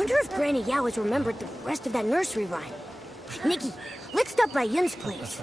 Wonder if Granny Yao has remembered the rest of that nursery rhyme. Nikki, let's stop by Yun's place.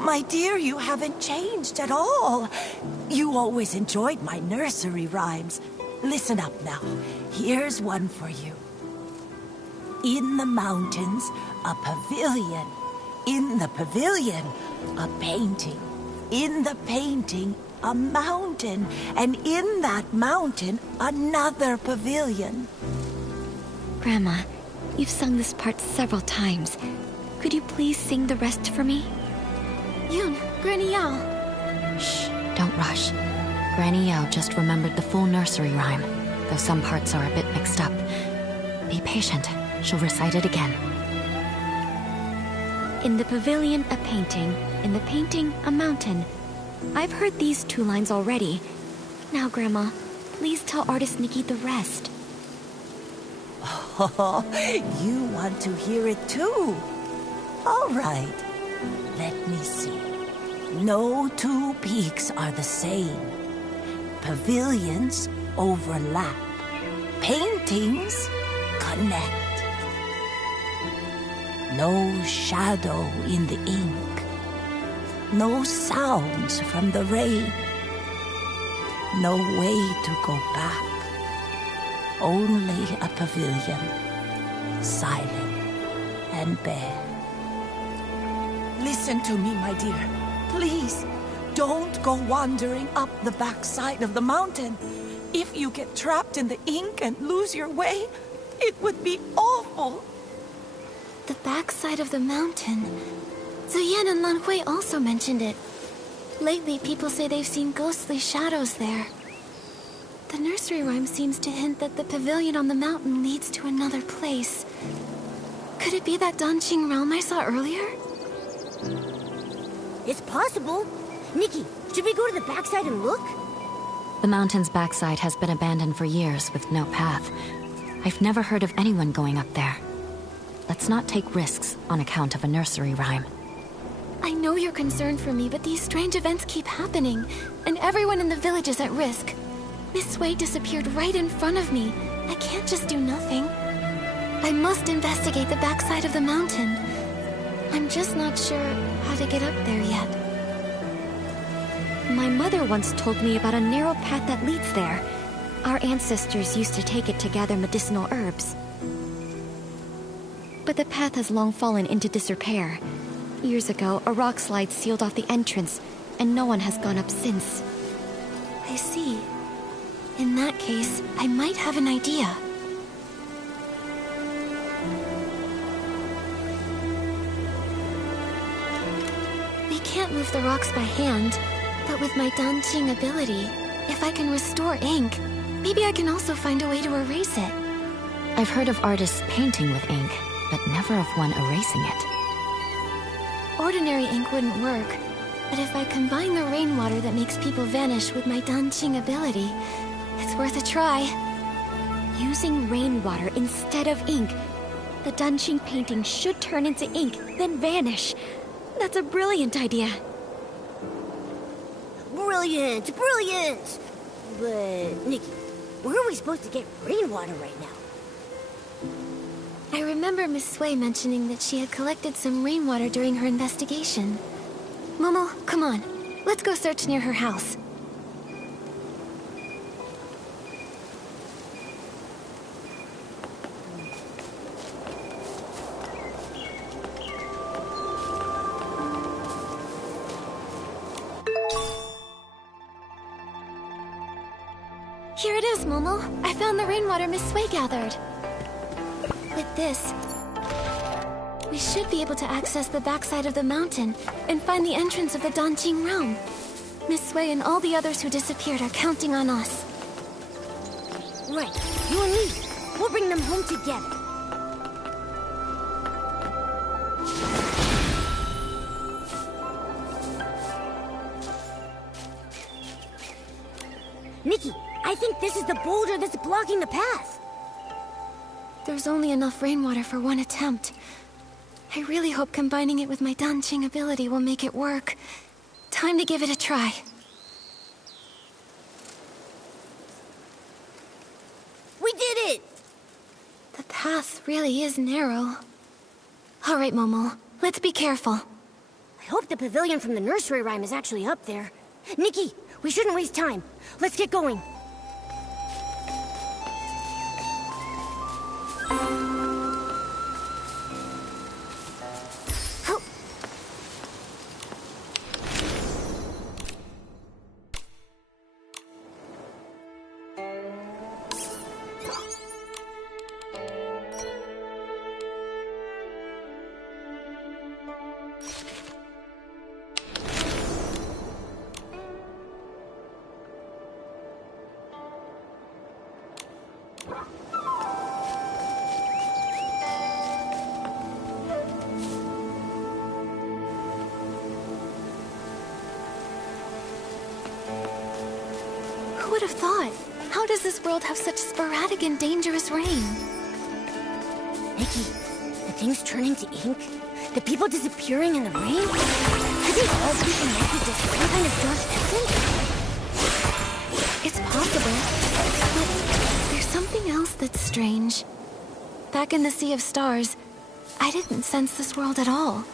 My dear, you haven't changed at all. You always enjoyed my nursery rhymes. Listen up now. Here's one for you. In the mountains, a pavilion. In the pavilion, a painting. In the painting, a mountain. And in that mountain, another pavilion. Grandma, you've sung this part several times. Could you please sing the rest for me? Yun, Granny Yao. Shh, don't rush. Granny Yao just remembered the full nursery rhyme, though some parts are a bit mixed up. Be patient. She'll recite it again. In the pavilion, a painting. In the painting, a mountain. I've heard these 2 lines already. Now, Grandma, please tell artist Nikki the rest. Oh, you want to hear it too? All right. Let me see. No 2 peaks are the same. Pavilions overlap. Paintings connect. No shadow in the ink. No sounds from the rain. No way to go back. Only a pavilion, silent and bare. Listen to me, my dear. Please, don't go wandering up the backside of the mountain. If you get trapped in the ink and lose your way, it would be awful. The backside of the mountain. Zuyan and Lan Hui also mentioned it. Lately, people say they've seen ghostly shadows there. The nursery rhyme seems to hint that the pavilion on the mountain leads to another place. Could it be that Danqing realm I saw earlier? It's possible. Nikki, should we go to the backside and look? The mountain's backside has been abandoned for years with no path. I've never heard of anyone going up there. Let's not take risks on account of a nursery rhyme. I know you're concerned for me, but these strange events keep happening, and everyone in the village is at risk. Miss Wei disappeared right in front of me. I can't just do nothing. I must investigate the backside of the mountain. I'm just not sure how to get up there yet. My mother once told me about a narrow path that leads there. Our ancestors used to take it to gather medicinal herbs. But the path has long fallen into disrepair. Years ago, a rock slide sealed off the entrance, and no one has gone up since. I see. In that case, I might have an idea. We can't move the rocks by hand, but with my Danqing ability, if I can restore ink, maybe I can also find a way to erase it. I've heard of artists painting with ink, but never of one erasing it. Ordinary ink wouldn't work, but if I combine the rainwater that makes people vanish with my Danqing ability, it's worth a try. Using rainwater instead of ink, the Danqing painting should turn into ink, then vanish. That's a brilliant idea. Brilliant, brilliant! But, Nikki, where are we supposed to get rainwater right now? I remember Miss Sui mentioning that she had collected some rainwater during her investigation. Momo, come on. Let's go search near her house. Here it is, Momo. I found the rainwater Miss Sui gathered. With this, we should be able to access the backside of the mountain and find the entrance of the Danqing realm. Miss Sui and all the others who disappeared are counting on us. Right, you and me. We'll bring them home together. Nikki, I think this is the boulder that's blocking the path. There's only enough rainwater for one attempt. I really hope combining it with my Danqing ability will make it work. Time to give it a try. We did it! The path really is narrow. All right, Momo. Let's be careful. I hope the pavilion from the nursery rhyme is actually up there. Nikki, we shouldn't waste time. Let's get going. Who would have thought? How does this world have such sporadic and dangerous rain? Nikki, the things turning to ink? The people disappearing in the rain? Could they all be connected to some kind of dark essence? It's possible, but there's something else that's strange. Back in the Sea of Stars, I didn't sense this world at all.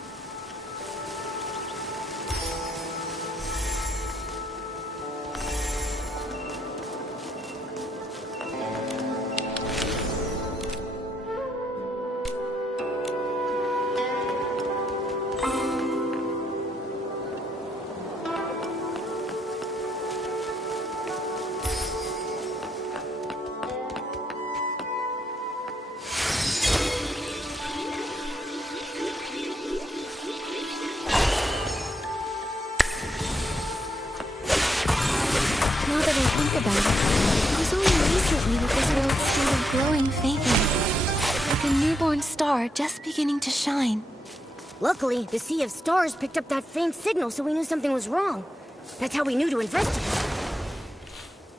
Now that I think about it, it was only recently that this world started glowing faintly, like a newborn star just beginning to shine. Luckily, the Sea of Stars picked up that faint signal, so we knew something was wrong. That's how we knew to investigate.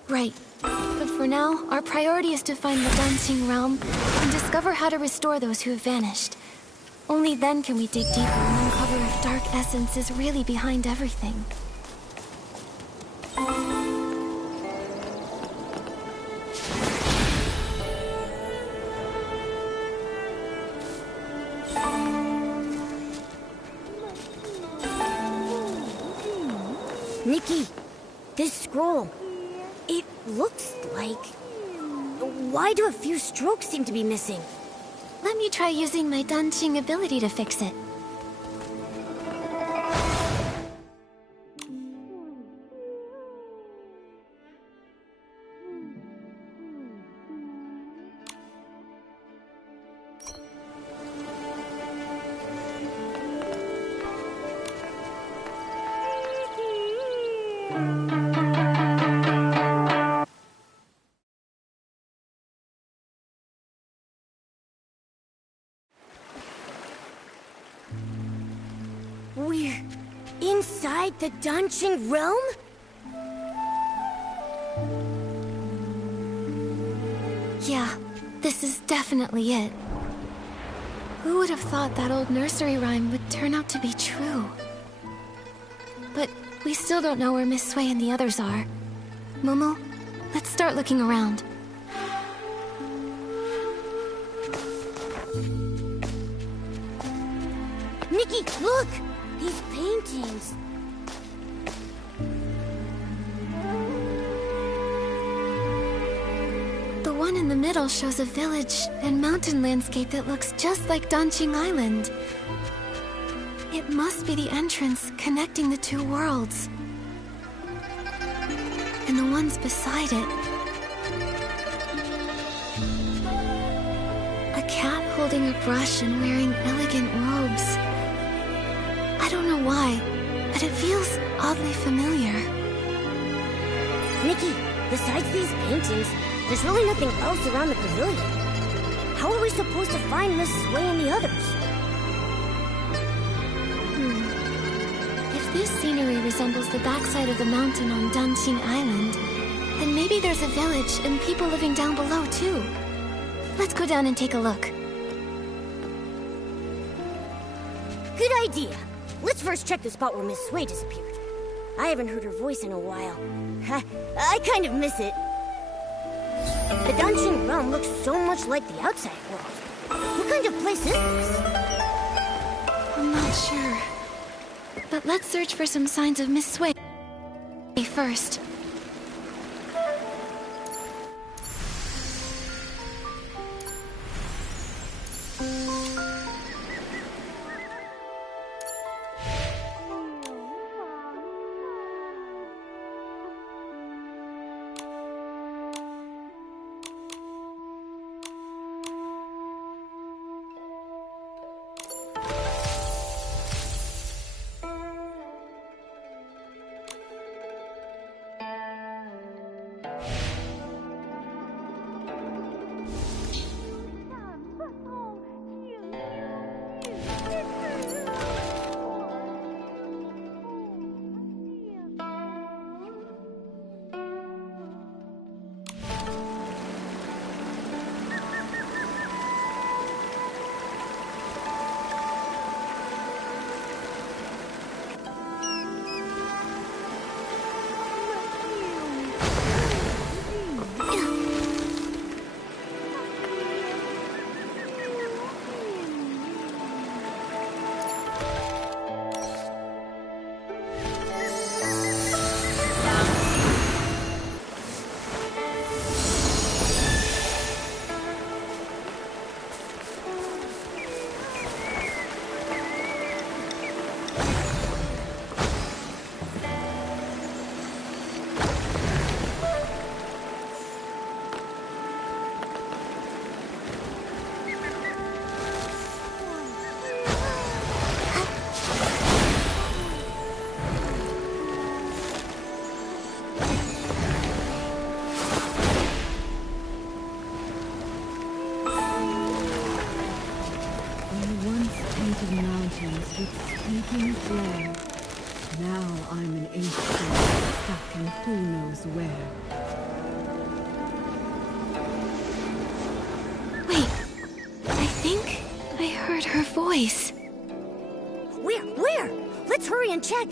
Right. But for now, our priority is to find the Dancing Realm and discover how to restore those who have vanished. Only then can we dig deeper and uncover if Dark Essence is really behind everything. Nikki, this scroll, it looks like... Why do a few strokes seem to be missing? Let me try using my Dancing ability to fix it. We're inside the Dancing Realm? Yeah, this is definitely it. Who would have thought that old nursery rhyme would turn out to be true? But we still don't know where Miss Sway and the others are. Momo, let's start looking around. Nikki, look! These paintings. The one in the middle shows a village and mountain landscape that looks just like Dancing Island. It must be the entrance connecting the two worlds. And the ones beside it. A cat holding a brush and wearing elegant robes. I don't know why, but it feels oddly familiar. Nikki, besides these paintings, there's really nothing else around the pavilion. How are we supposed to find Miss Sway and the others? If this scenery resembles the backside of the mountain on Dancing Island, then maybe there's a village and people living down below too. Let's go down and take a look. Good idea. Let's first check the spot where Miss Sway disappeared. I haven't heard her voice in a while. I kind of miss it. The Dancing Realm looks so much like the outside world. What kind of place is this? I'm not sure. But let's search for some signs of Miss Sway first. With sweeping flare. Now I'm an ancient stuck in who knows where. Wait, I think I heard her voice. Where? Let's hurry and check.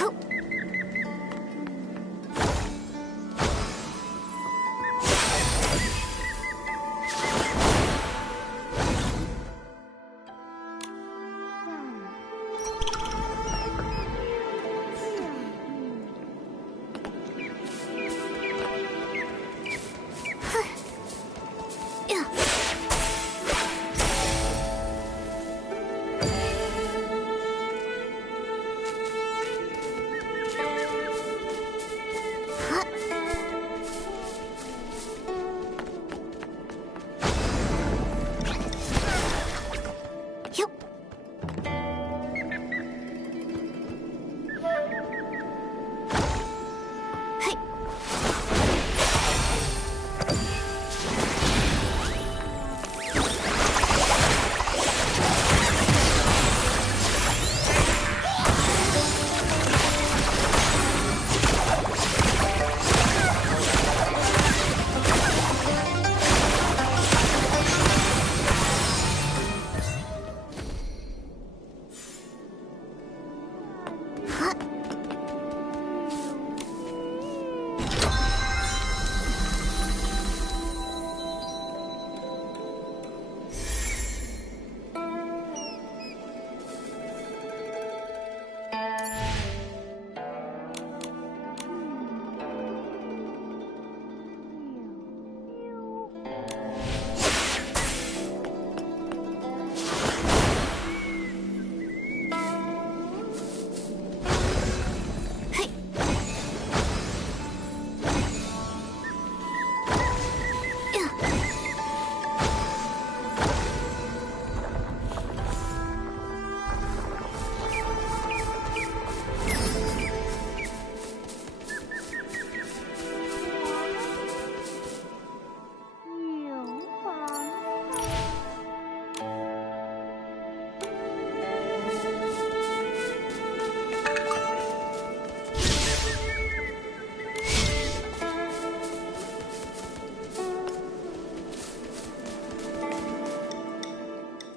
Oh.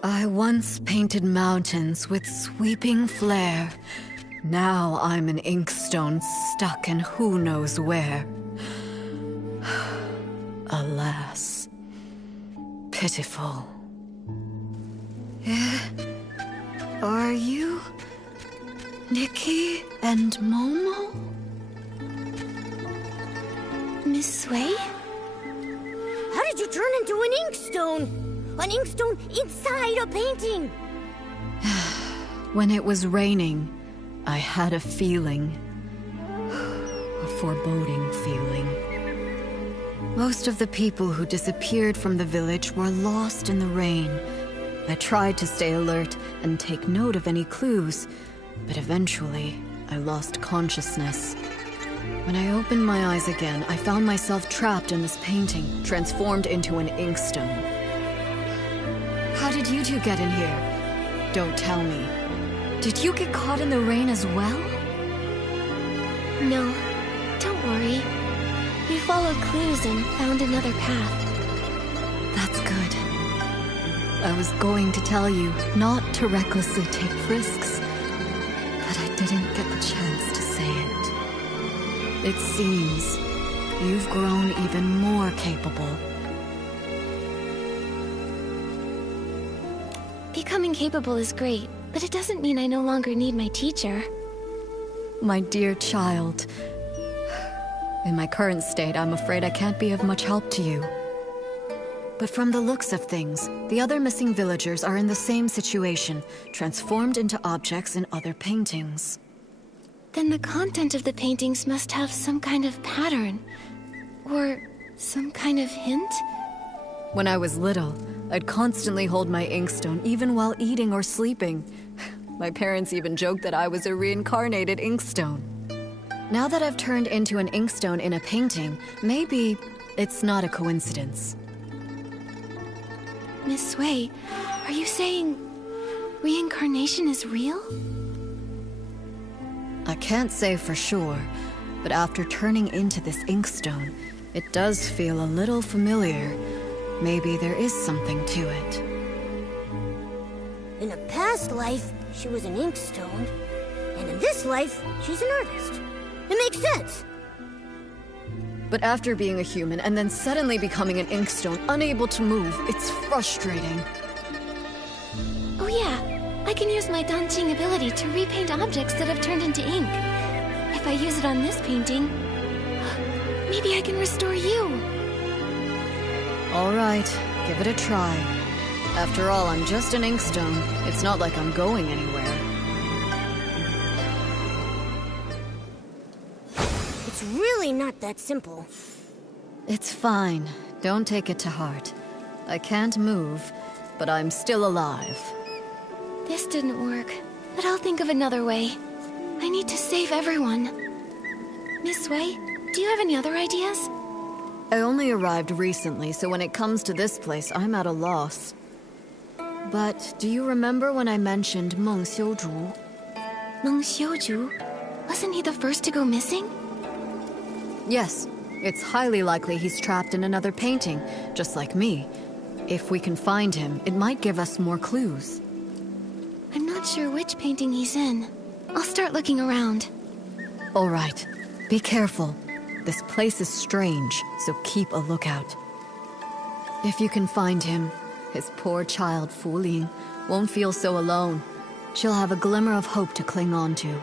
I once painted mountains with sweeping flare. Now I'm an inkstone stuck in who knows where. Alas, pitiful. Are you Nikki and Momo? Miss Sui? How did you turn into an inkstone? An inkstone inside a painting? When it was raining, I had a feeling. A foreboding feeling. Most of the people who disappeared from the village were lost in the rain. I tried to stay alert and take note of any clues, but eventually I lost consciousness. When I opened my eyes again, I found myself trapped in this painting, transformed into an inkstone. How did you two get in here? Don't tell me. Did you get caught in the rain as well? No, don't worry. We followed clues and found another path. That's good. I was going to tell you not to recklessly take risks, but I didn't get the chance to say it. It seems you've grown even more capable. Becoming capable is great, but it doesn't mean I no longer need my teacher. My dear child, in my current state, I'm afraid I can't be of much help to you. But from the looks of things, the other missing villagers are in the same situation, transformed into objects in other paintings. Then the content of the paintings must have some kind of pattern. Or some kind of hint? When I was little, I'd constantly hold my inkstone even while eating or sleeping. My parents even joked that I was a reincarnated inkstone. Now that I've turned into an inkstone in a painting, maybe it's not a coincidence. Miss Sui, are you saying reincarnation is real? I can't say for sure, but after turning into this inkstone, it does feel a little familiar. Maybe there is something to it. In a past life, she was an inkstone, and in this life, she's an artist. It makes sense. But after being a human and then suddenly becoming an inkstone, unable to move, it's frustrating. Oh yeah, I can use my dancing ability to repaint objects that have turned into ink. If I use it on this painting, maybe I can restore you. All right, give it a try. After all, I'm just an inkstone. It's not like I'm going anywhere. It's really not that simple. It's fine. Don't take it to heart. I can't move, but I'm still alive. This didn't work, but I'll think of another way. I need to save everyone. Miss Sui, do you have any other ideas? I only arrived recently, so when it comes to this place, I'm at a loss. But do you remember when I mentioned Meng Xiuzhu? Meng Xiuzhu? Wasn't he the first to go missing? Yes, it's highly likely he's trapped in another painting, just like me. If we can find him, it might give us more clues. I'm not sure which painting he's in. I'll start looking around. All right, be careful. This place is strange, so keep a lookout. If you can find him, his poor child Fu Ling won't feel so alone. She'll have a glimmer of hope to cling on to.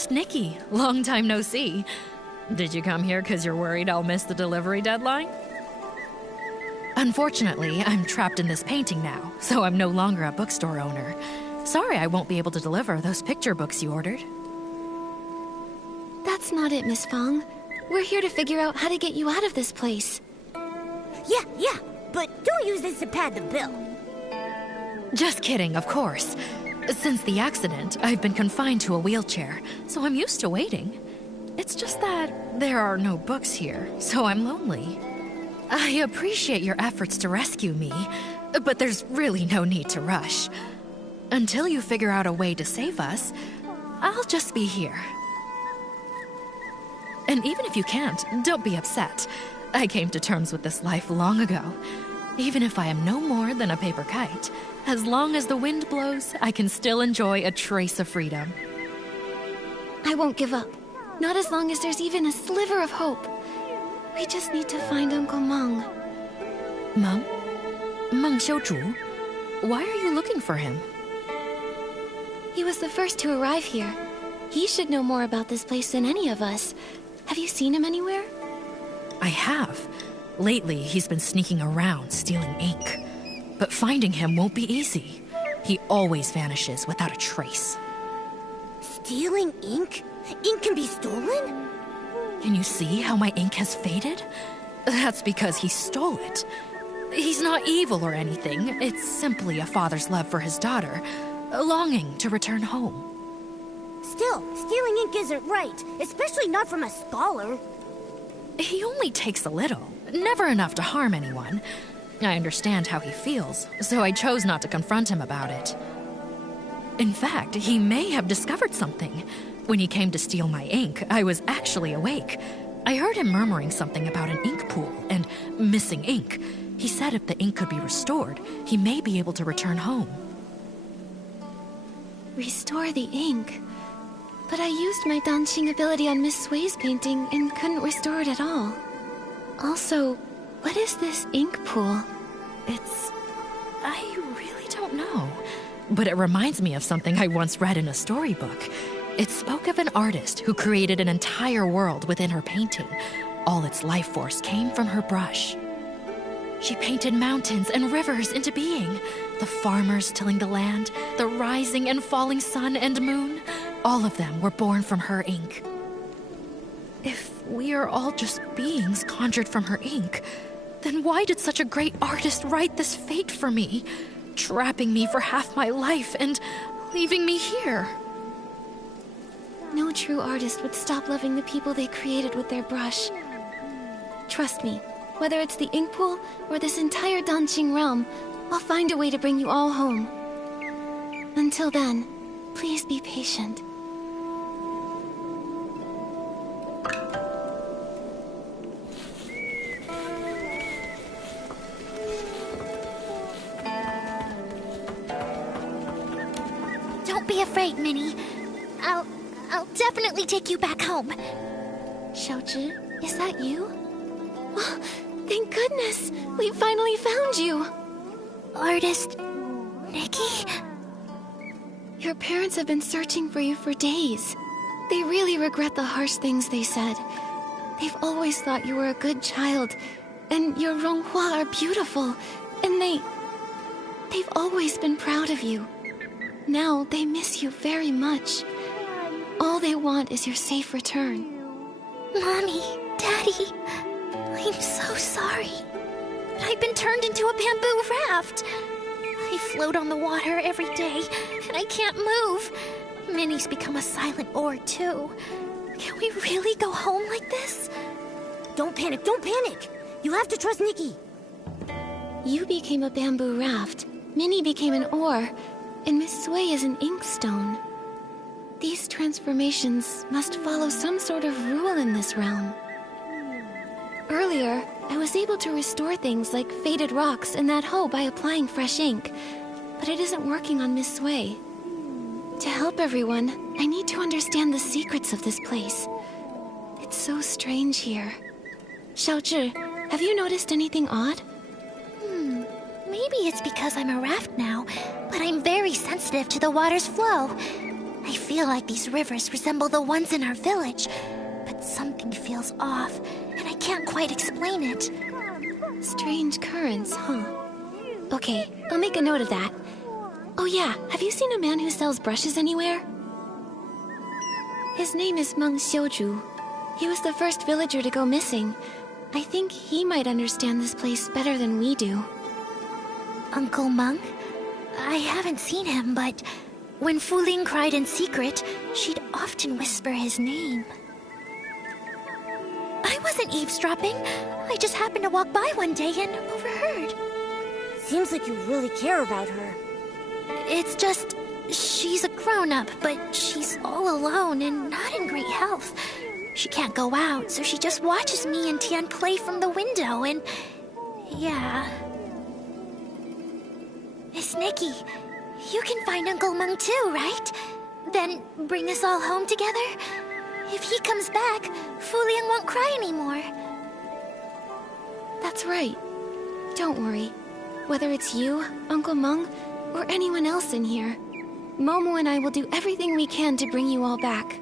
artist Nikki. Long time no see. Did you come here because you're worried I'll miss the delivery deadline? Unfortunately, I'm trapped in this painting now, so I'm no longer a bookstore owner. Sorry I won't be able to deliver those picture books you ordered. That's not it, Miss Fong. We're here to figure out how to get you out of this place. Yeah, but don't use this to pad the bill. Just kidding, of course. Since the accident, I've been confined to a wheelchair, so I'm used to waiting. It's just that there are no books here, so I'm lonely. I appreciate your efforts to rescue me, but there's really no need to rush. Until you figure out a way to save us, I'll just be here. And even if you can't, don't be upset. I came to terms with this life long ago. Even if I am no more than a paper kite, as long as the wind blows, I can still enjoy a trace of freedom. I won't give up. Not as long as there's even a sliver of hope. We just need to find Uncle Meng. Meng? Meng Xiuzhu? Why are you looking for him? He was the first to arrive here. He should know more about this place than any of us. Have you seen him anywhere? I have. Lately, he's been sneaking around, stealing ink. But finding him won't be easy. He always vanishes without a trace. Stealing ink? Ink can be stolen? Can you see how my ink has faded? That's because he stole it. He's not evil or anything. It's simply a father's love for his daughter, a longing to return home. Still, stealing ink isn't right, especially not from a scholar. He only takes a little, never enough to harm anyone. I understand how he feels, so I chose not to confront him about it. In fact, he may have discovered something. When he came to steal my ink, I was actually awake. I heard him murmuring something about an ink pool and missing ink. He said if the ink could be restored, he may be able to return home. Restore the ink? But I used my Danqing ability on Miss Sui's painting and couldn't restore it at all. Also, what is this ink pool? I really don't know. But it reminds me of something I once read in a storybook. It spoke of an artist who created an entire world within her painting. All its life force came from her brush. She painted mountains and rivers into being. The farmers tilling the land, the rising and falling sun and moon, all of them were born from her ink. If we are all just beings conjured from her ink, then why did such a great artist write this fate for me, trapping me for half my life and leaving me here? No true artist would stop loving the people they created with their brush. Trust me, whether it's the ink pool or this entire Danqing realm, I'll find a way to bring you all home. Until then, please be patient. Don't be afraid, Minnie. I'll definitely take you back home. Xiaozhi, is that you? Oh, thank goodness! We finally found you! Artist... Nikki? Your parents have been searching for you for days. They really regret the harsh things they said. They've always thought you were a good child, and your Ronghua are beautiful, and they've always been proud of you. Now they miss you very much. All they want is your safe return. Mommy, Daddy, I'm so sorry. But I've been turned into a bamboo raft. I float on the water every day, and I can't move. Minnie's become a silent oar, too. Can we really go home like this? Don't panic, don't panic! You have to trust Nikki. You became a bamboo raft, Minnie became an oar, and Miss Sui is an inkstone. These transformations must follow some sort of rule in this realm. Earlier, I was able to restore things like faded rocks and that hoe by applying fresh ink, but it isn't working on Miss Sui. To help everyone, I need to understand the secrets of this place. It's so strange here. Xiaozhi, have you noticed anything odd? Maybe it's because I'm a raft now, but I'm very sensitive to the water's flow. I feel like these rivers resemble the ones in our village, but something feels off, and I can't quite explain it. Strange currents, huh? Okay, I'll make a note of that. Oh yeah, have you seen a man who sells brushes anywhere? His name is Meng Xiuzhu. He was the first villager to go missing. I think he might understand this place better than we do. Uncle Meng? I haven't seen him, but when Fu Ling cried in secret, she'd often whisper his name. I wasn't eavesdropping. I just happened to walk by one day and overheard. Seems like you really care about her. It's just, she's a grown-up, but she's all alone and not in great health. She can't go out, so she just watches me and Tian play from the window, and yeah. Miss Nikki, you can find Uncle Meng too, right? Then bring us all home together? If he comes back, Fu Ling won't cry anymore. That's right. Don't worry. Whether it's you, Uncle Meng, or anyone else in here, Momo and I will do everything we can to bring you all back.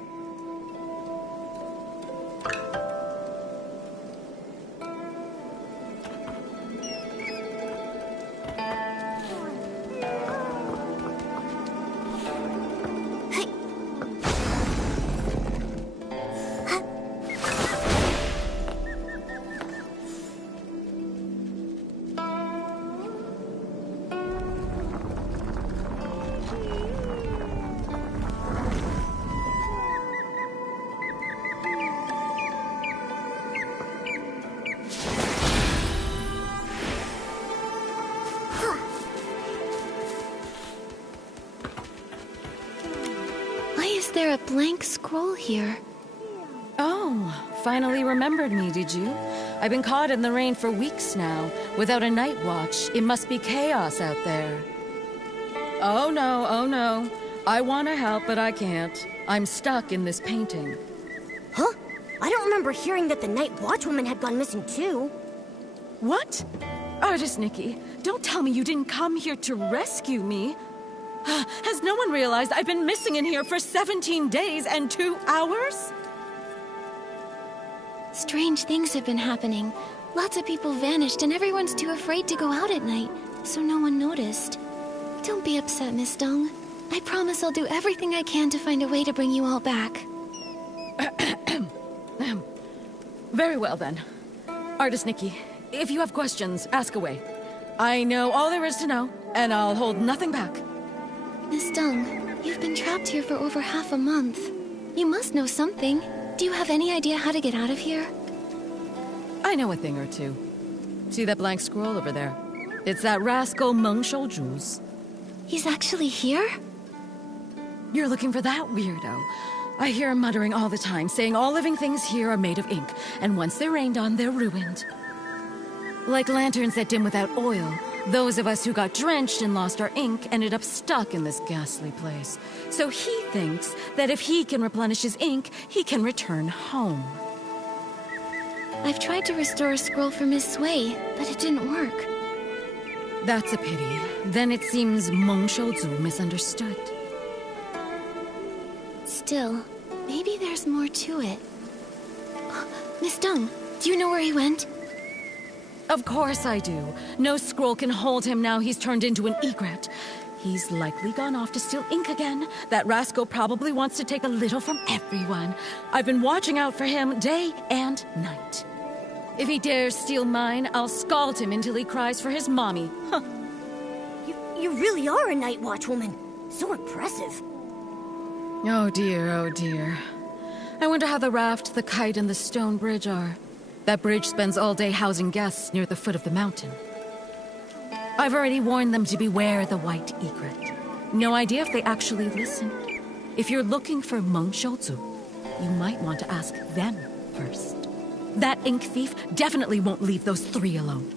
Is there a blank scroll here? Oh, finally remembered me, did you? I've been caught in the rain for weeks now, without a night watch. It must be chaos out there. Oh no. I want to help, but I can't. I'm stuck in this painting. Huh? I don't remember hearing that the Night Watchwoman had gone missing too. What? Artist Nikki, don't tell me you didn't come here to rescue me. Has no one realized I've been missing in here for 17 days and 2 hours? Strange things have been happening. Lots of people vanished and everyone's too afraid to go out at night, so no one noticed. Don't be upset, Miss Dong. I promise I'll do everything I can to find a way to bring you all back. Very well then. Artist Nikki, if you have questions, ask away. I know all there is to know, and I'll hold nothing back. Miss Dong, you've been trapped here for over half a month. You must know something. Do you have any idea how to get out of here? I know a thing or two. See that blank scroll over there? It's that rascal Meng Xiuzhu's. He's actually here? You're looking for that weirdo. I hear him muttering all the time, saying all living things here are made of ink, and once they're rained on, they're ruined. Like lanterns that dim without oil, those of us who got drenched and lost our ink ended up stuck in this ghastly place. So he thinks that if he can replenish his ink, he can return home. I've tried to restore a scroll for Miss Sui, but it didn't work. That's a pity. Then it seems Meng Xiuzhu misunderstood. Still, maybe there's more to it. Miss Dong, do you know where he went? Of course I do. No scroll can hold him now he's turned into an egret. He's likely gone off to steal ink again. That rascal probably wants to take a little from everyone. I've been watching out for him day and night. If he dares steal mine, I'll scald him until he cries for his mommy. Huh. You really are a Night Watchwoman. So impressive. Oh dear. I wonder how the raft, the kite, and the stone bridge are. That bridge spends all day housing guests near the foot of the mountain. I've already warned them to beware the white egret. No idea if they actually listen. If you're looking for Meng Xiuzhu, you might want to ask them first. That ink thief definitely won't leave those three alone.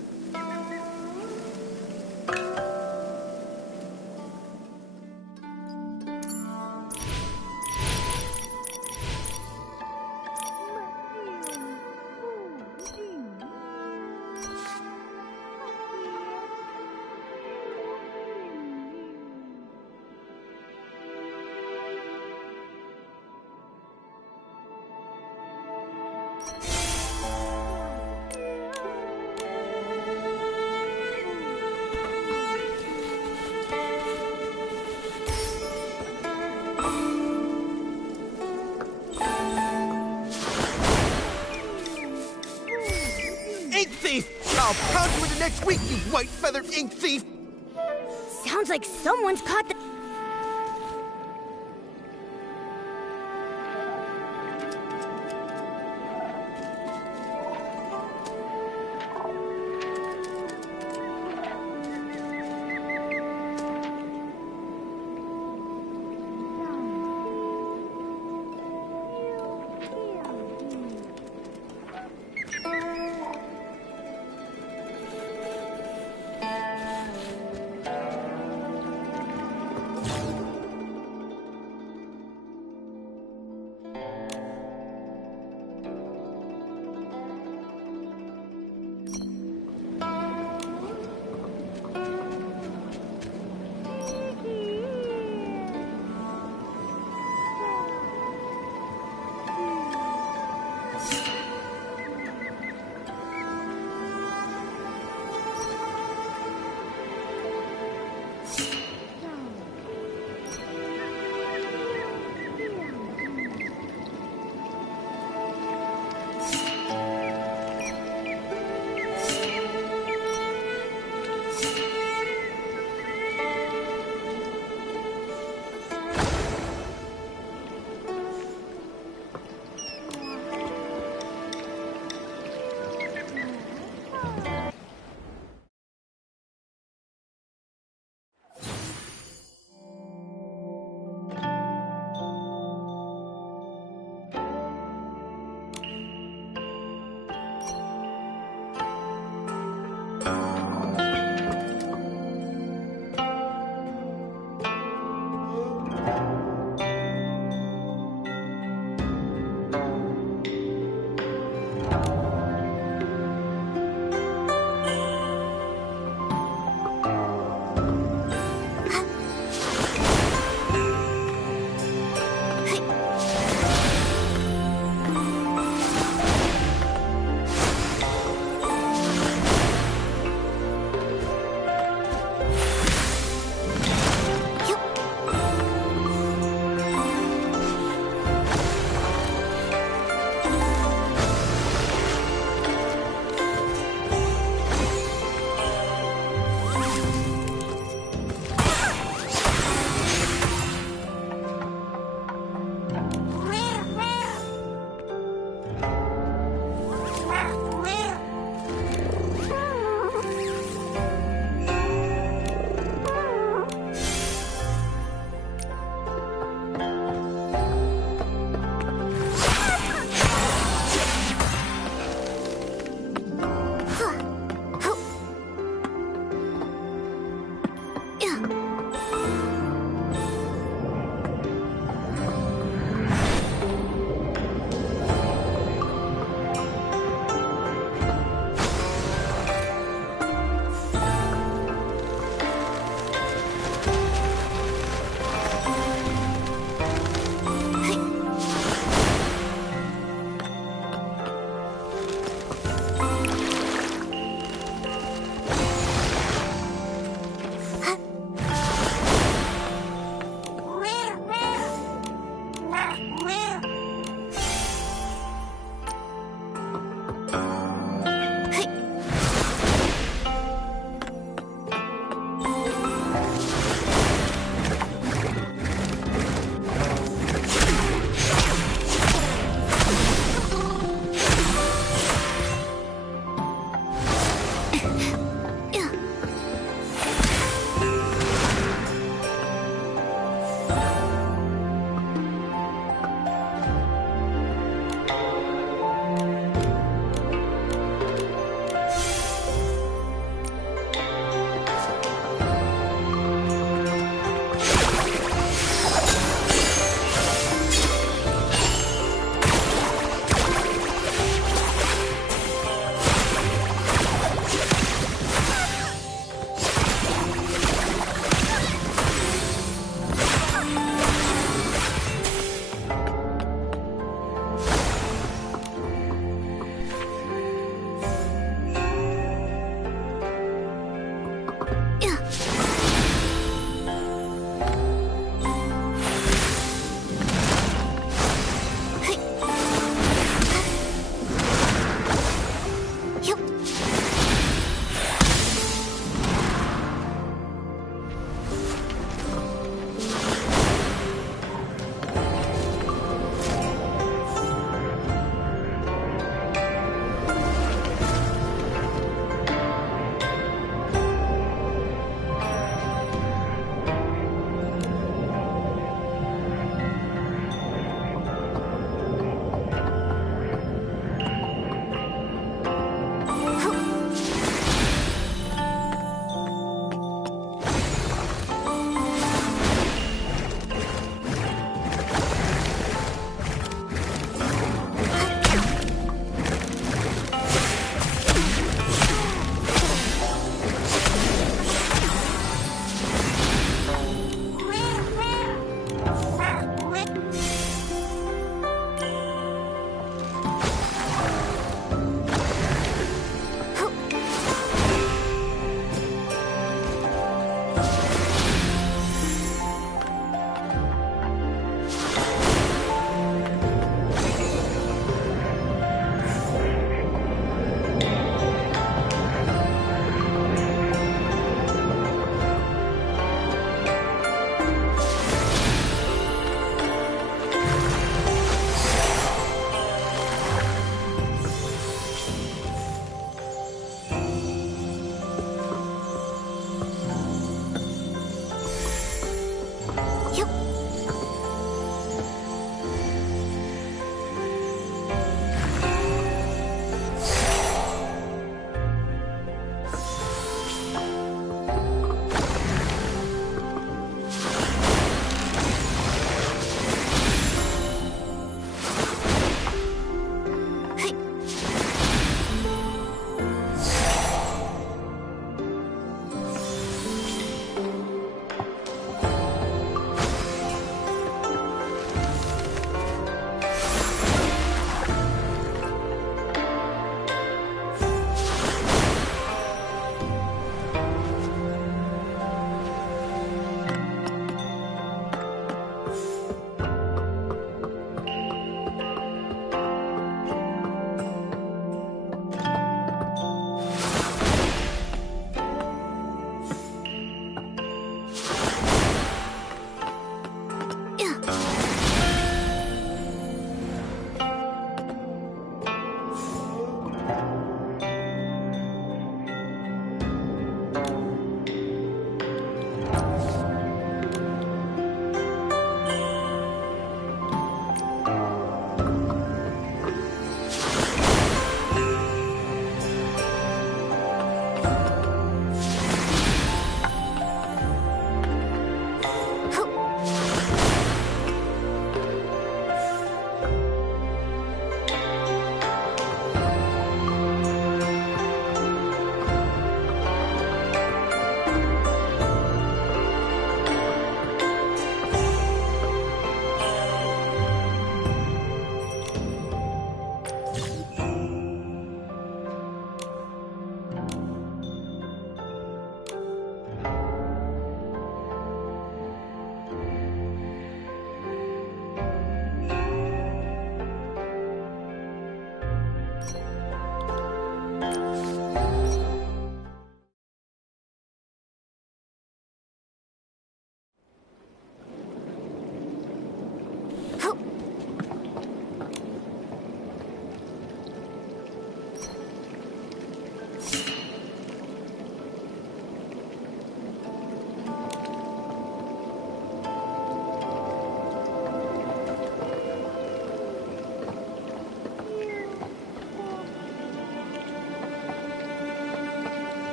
next week, you white-feathered ink thief! Sounds like someone's caught the...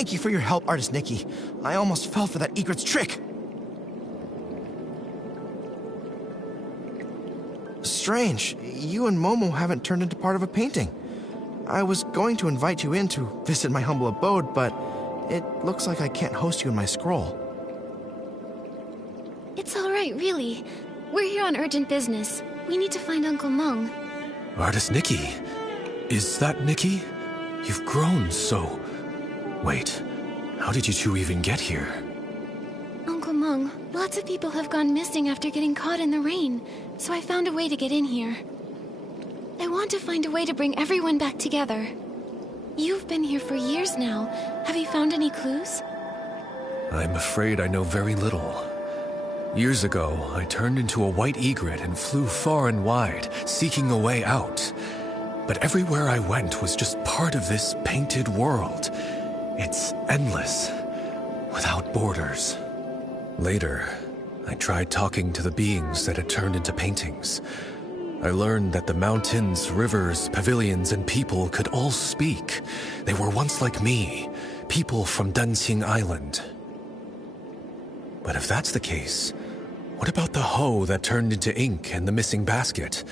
Thank you for your help, Artist Nikki. I almost fell for that egret's trick. Strange, you and Momo haven't turned into part of a painting. I was going to invite you in to visit my humble abode, but it looks like I can't host you in my scroll. It's all right, really. We're here on urgent business. We need to find Uncle Mung. Artist Nikki. Is that Nikki? You've grown so... Wait, how did you two even get here? Uncle Mung, lots of people have gone missing after getting caught in the rain, so I found a way to get in here. I want to find a way to bring everyone back together. You've been here for years now. Have you found any clues? I'm afraid I know very little. Years ago, I turned into a white egret and flew far and wide, seeking a way out. But everywhere I went was just part of this painted world. It's endless, without borders. Later, I tried talking to the beings that had turned into paintings. I learned that the mountains, rivers, pavilions, and people could all speak. They were once like me, people from Dunqing Island. But if that's the case, what about the hoe that turned into ink and the missing basket?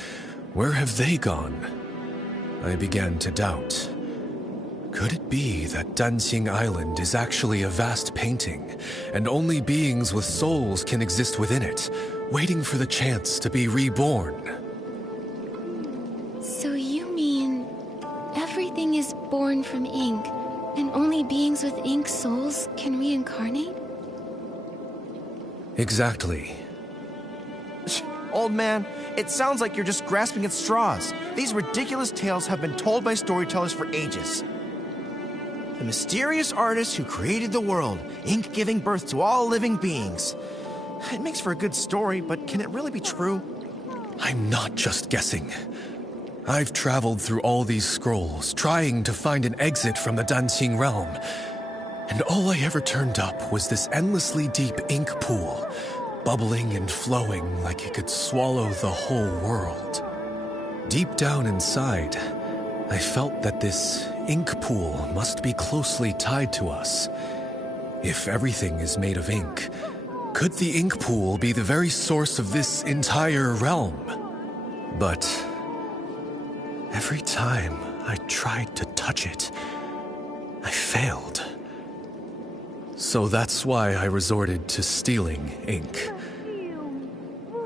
Where have they gone? I began to doubt. Could it be that Dunqing Island is actually a vast painting, and only beings with souls can exist within it, waiting for the chance to be reborn? So you mean everything is born from ink, and only beings with ink souls can reincarnate? Exactly. Old man, it sounds like you're just grasping at straws. These ridiculous tales have been told by storytellers for ages. The mysterious artist who created the world, ink giving birth to all living beings. It makes for a good story, but can it really be true? I'm not just guessing. I've traveled through all these scrolls, trying to find an exit from the Dunqing realm. And all I ever turned up was this endlessly deep ink pool, bubbling and flowing like it could swallow the whole world. Deep down inside, I felt that this ink pool must be closely tied to us. If everything is made of ink, could the ink pool be the very source of this entire realm? But every time I tried to touch it, I failed. So that's why I resorted to stealing ink.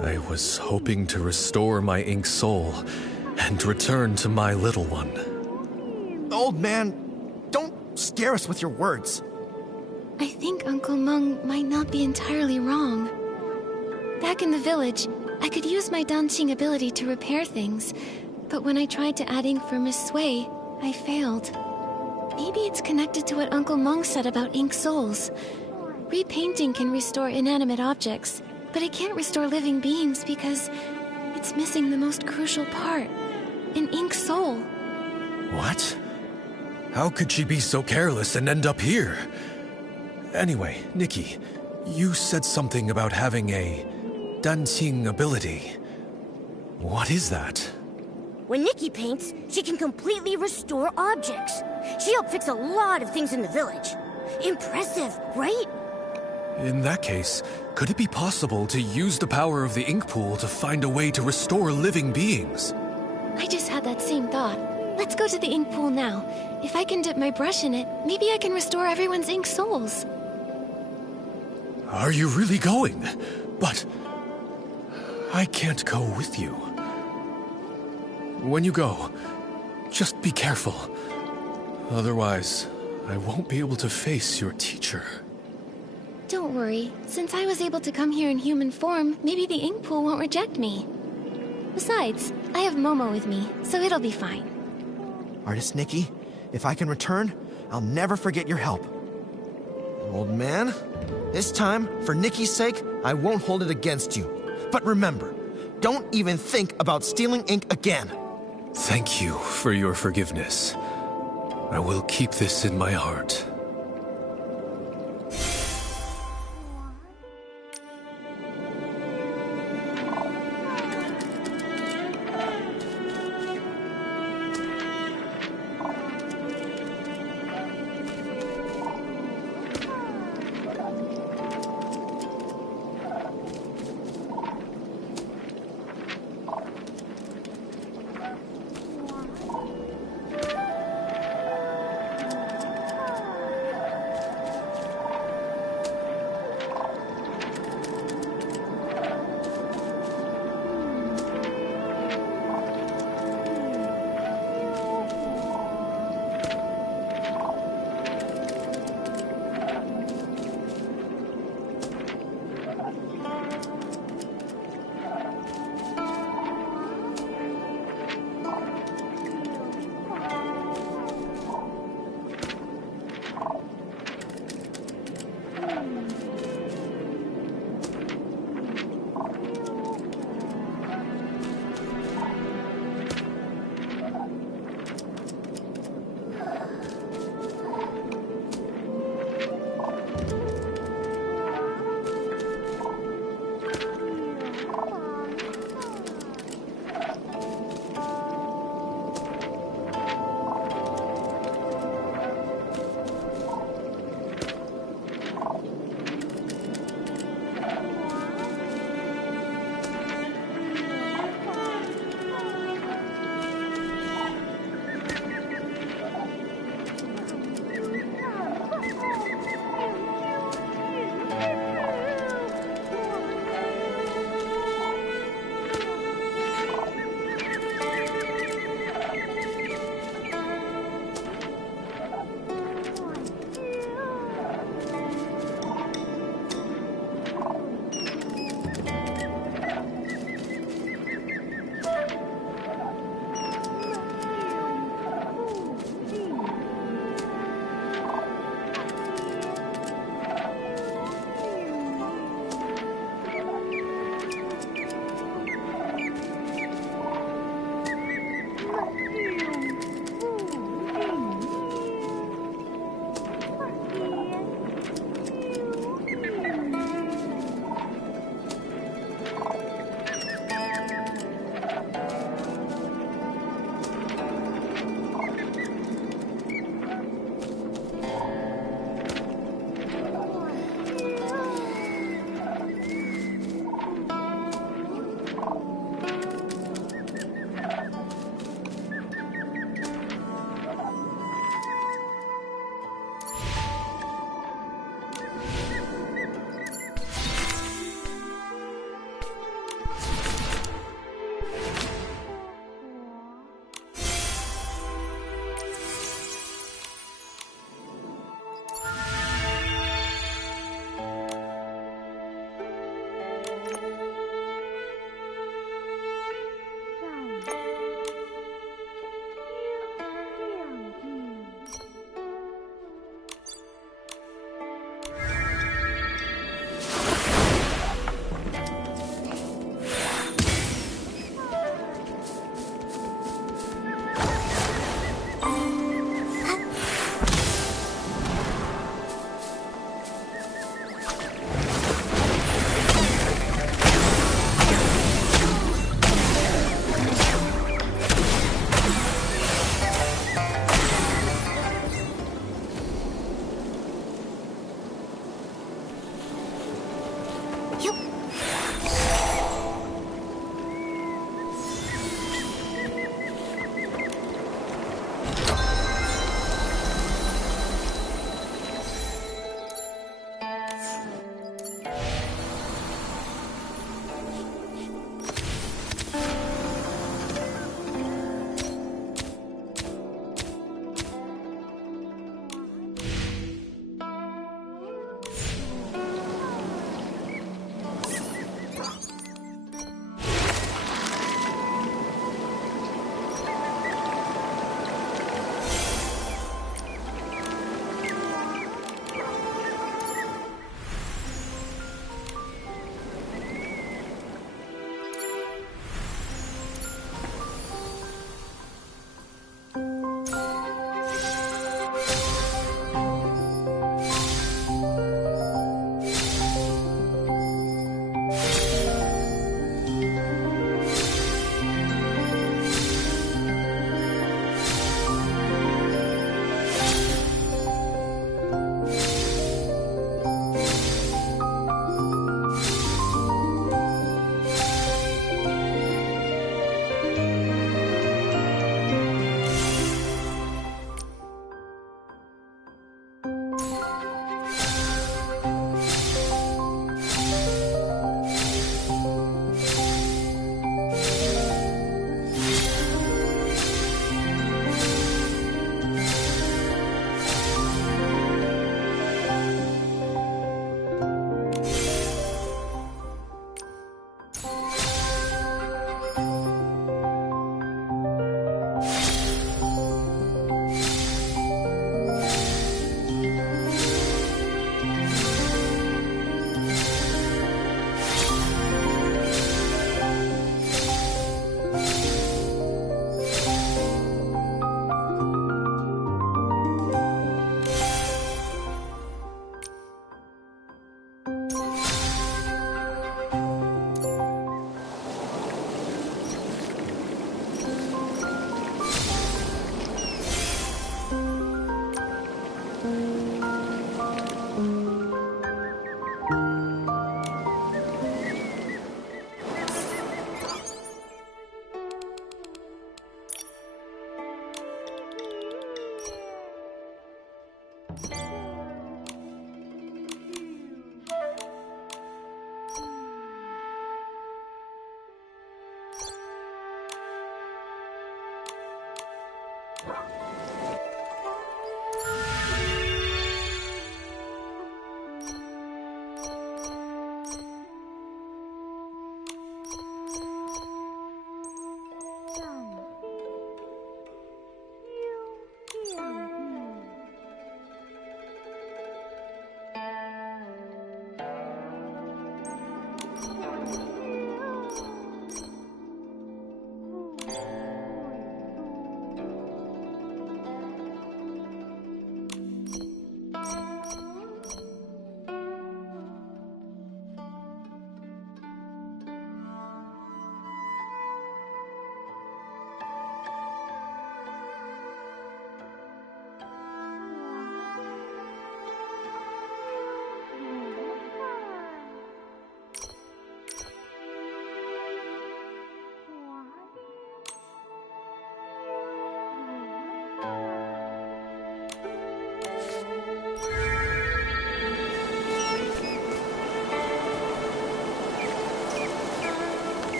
I was hoping to restore my ink soul and return to my little one. Old man, don't scare us with your words. I think Uncle Mung might not be entirely wrong. Back in the village, I could use my Danqing ability to repair things, but when I tried to add ink for Miss Sui, I failed. Maybe it's connected to what Uncle Mung said about ink souls. Repainting can restore inanimate objects, but it can't restore living beings because it's missing the most crucial part, an ink soul. What? How could she be so careless and end up here? Anyway, Nikki, you said something about having a Danqing ability. What is that? When Nikki paints, she can completely restore objects. She helped fix a lot of things in the village. Impressive, right? In that case, could it be possible to use the power of the ink pool to find a way to restore living beings? I just had that same thought. Let's go to the ink pool now. If I can dip my brush in it, maybe I can restore everyone's ink souls. Are you really going? But I can't go with you. When you go, just be careful. Otherwise, I won't be able to face your teacher. Don't worry. Since I was able to come here in human form, maybe the ink pool won't reject me. Besides, I have Momo with me, so it'll be fine. Artist Nikki, if I can return, I'll never forget your help. Old man, this time, for Nikki's sake, I won't hold it against you. But remember, don't even think about stealing ink again. Thank you for your forgiveness. I will keep this in my heart.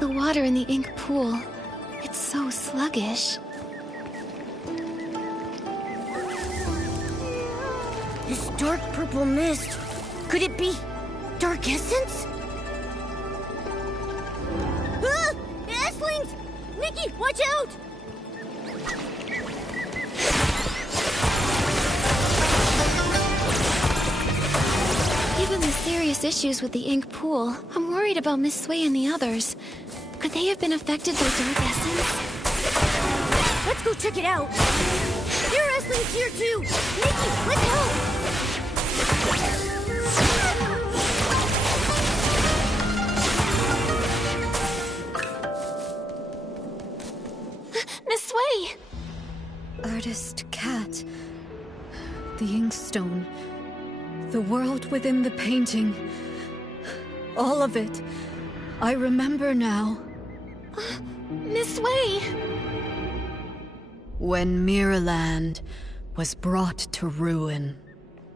The water in the ink pool, it's so sluggish. This dark purple mist, could it be dark essence? Ah! Esslings! Nikki, watch out! Given the serious issues with the ink pool, I'm worried about Miss Sway and the others. Could they have been affected by dark essence? Let's go check it out. There are Esslings here too. Nikki, let's help! Miss Sway! Artist Cat. The Inkstone. The world within the painting. All of it. I remember now. Miss Sway! When Miraland was brought to ruin,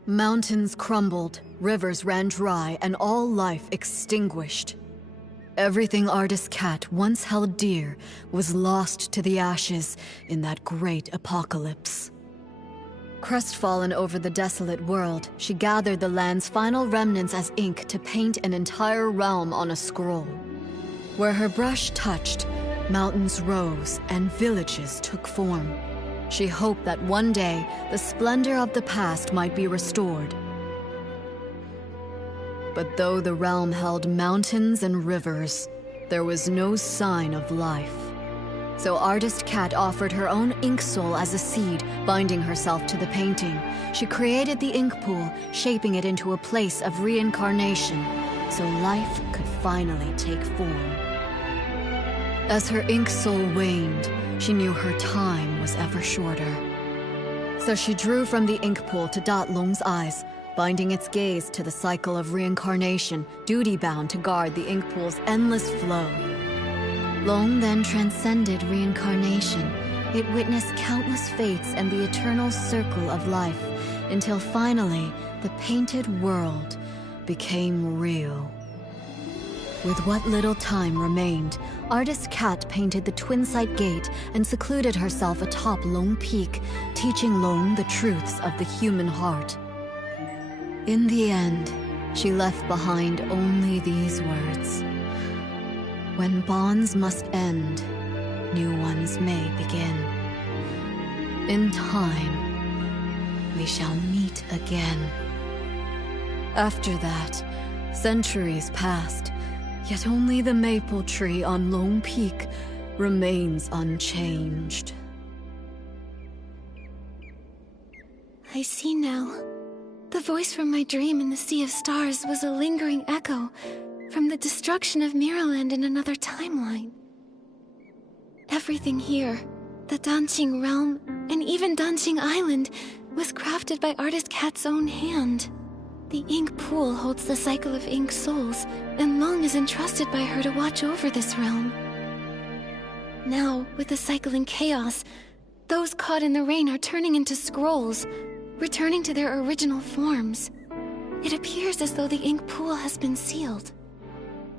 mountains crumbled, rivers ran dry, and all life extinguished. Everything Artist Cat once held dear was lost to the ashes in that great apocalypse. Crestfallen over the desolate world, she gathered the land's final remnants as ink to paint an entire realm on a scroll. Where her brush touched, mountains rose and villages took form. She hoped that one day, the splendor of the past might be restored. But though the realm held mountains and rivers, there was no sign of life. So Artist Cat offered her own ink soul as a seed, binding herself to the painting. She created the ink pool, shaping it into a place of reincarnation, so life could finally take form. As her ink soul waned, she knew her time was ever shorter. So she drew from the ink pool to dot Long's eyes, binding its gaze to the cycle of reincarnation, duty-bound to guard the ink pool's endless flow. Long then transcended reincarnation. It witnessed countless fates and the eternal circle of life, until finally, the painted world became real. With what little time remained, Artist Cat painted the Twin-Sight Gate and secluded herself atop Long Peak, teaching Long the truths of the human heart. In the end, she left behind only these words. When bonds must end, new ones may begin. In time, we shall meet again. After that, centuries passed, yet only the maple tree on Long Peak remains unchanged. I see now. The voice from my dream in the Sea of Stars was a lingering echo from the destruction of Mirrorland in another timeline. Everything here, the Danqing realm, and even Danqing Island, was crafted by Artist Cat's own hand. The ink pool holds the cycle of ink souls, and Long is entrusted by her to watch over this realm. Now, with the cycle in chaos, those caught in the rain are turning into scrolls, returning to their original forms. It appears as though the ink pool has been sealed.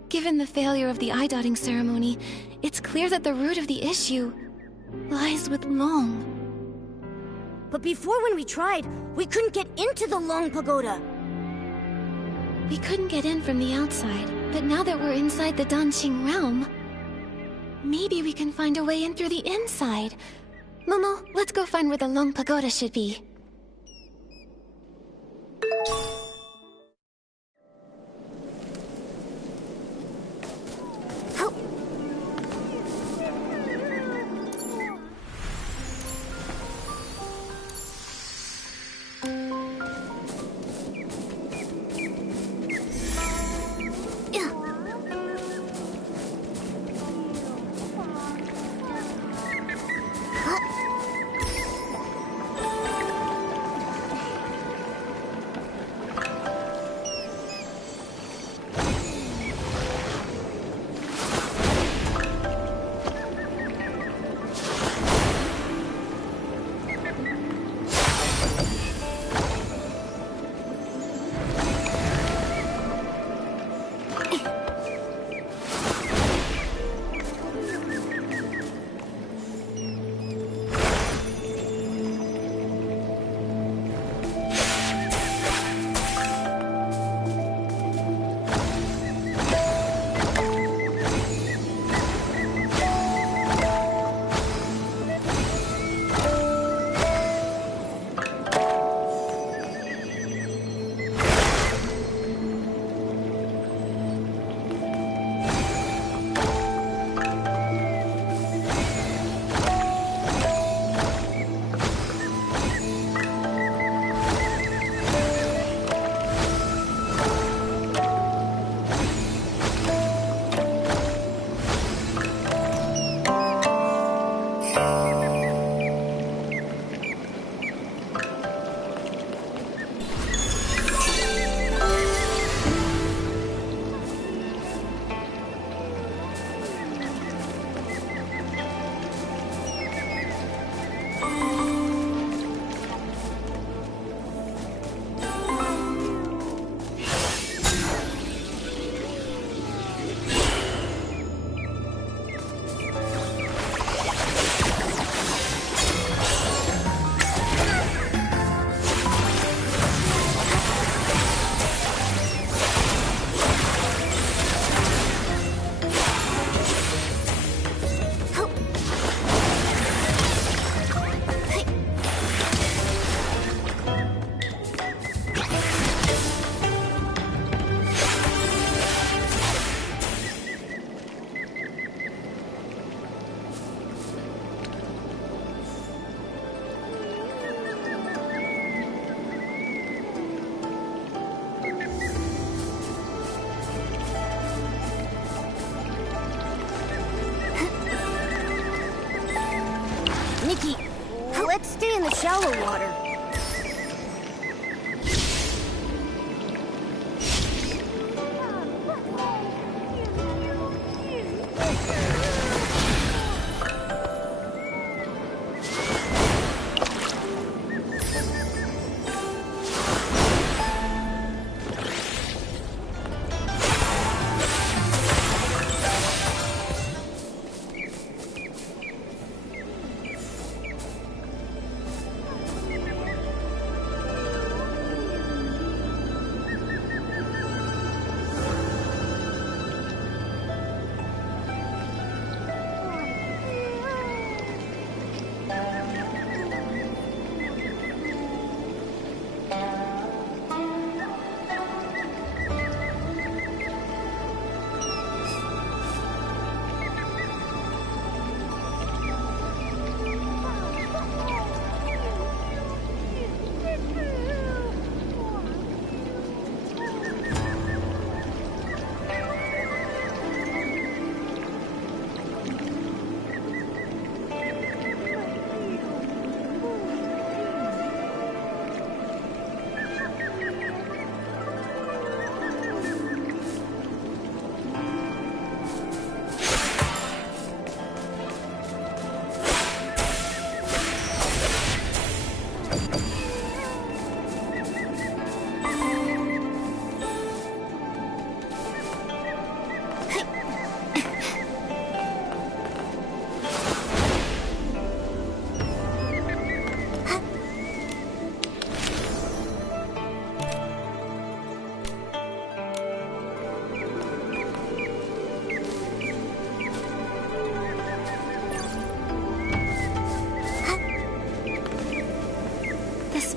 Given the failure of the eye-dotting ceremony, it's clear that the root of the issue lies with Long. But before, when we tried, we couldn't get into the Long Pagoda. We couldn't get in from the outside, but now that we're inside the Danqing realm, maybe we can find a way in through the inside. Momo, let's go find where the Long Pagoda should be.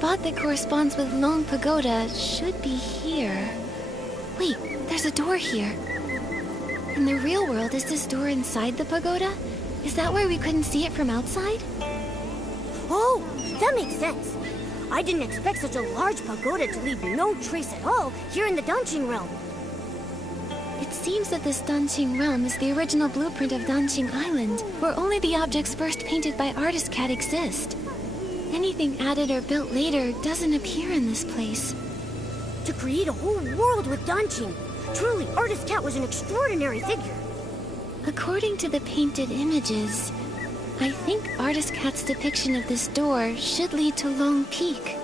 spot that corresponds with Long Pagoda should be here. Wait, there's a door here. In the real world, is this door inside the pagoda? Is that why we couldn't see it from outside? Oh, that makes sense. I didn't expect such a large pagoda to leave no trace at all here in the Danqing realm. It seems that this Danqing realm is the original blueprint of Danqing Island, where only the objects first painted by Artist Cat exist. Anything added or built later doesn't appear in this place. To create a whole world with Danqing, truly, Artist Cat was an extraordinary figure. According to the painted images, I think Artist Cat's depiction of this door should lead to Long Peak.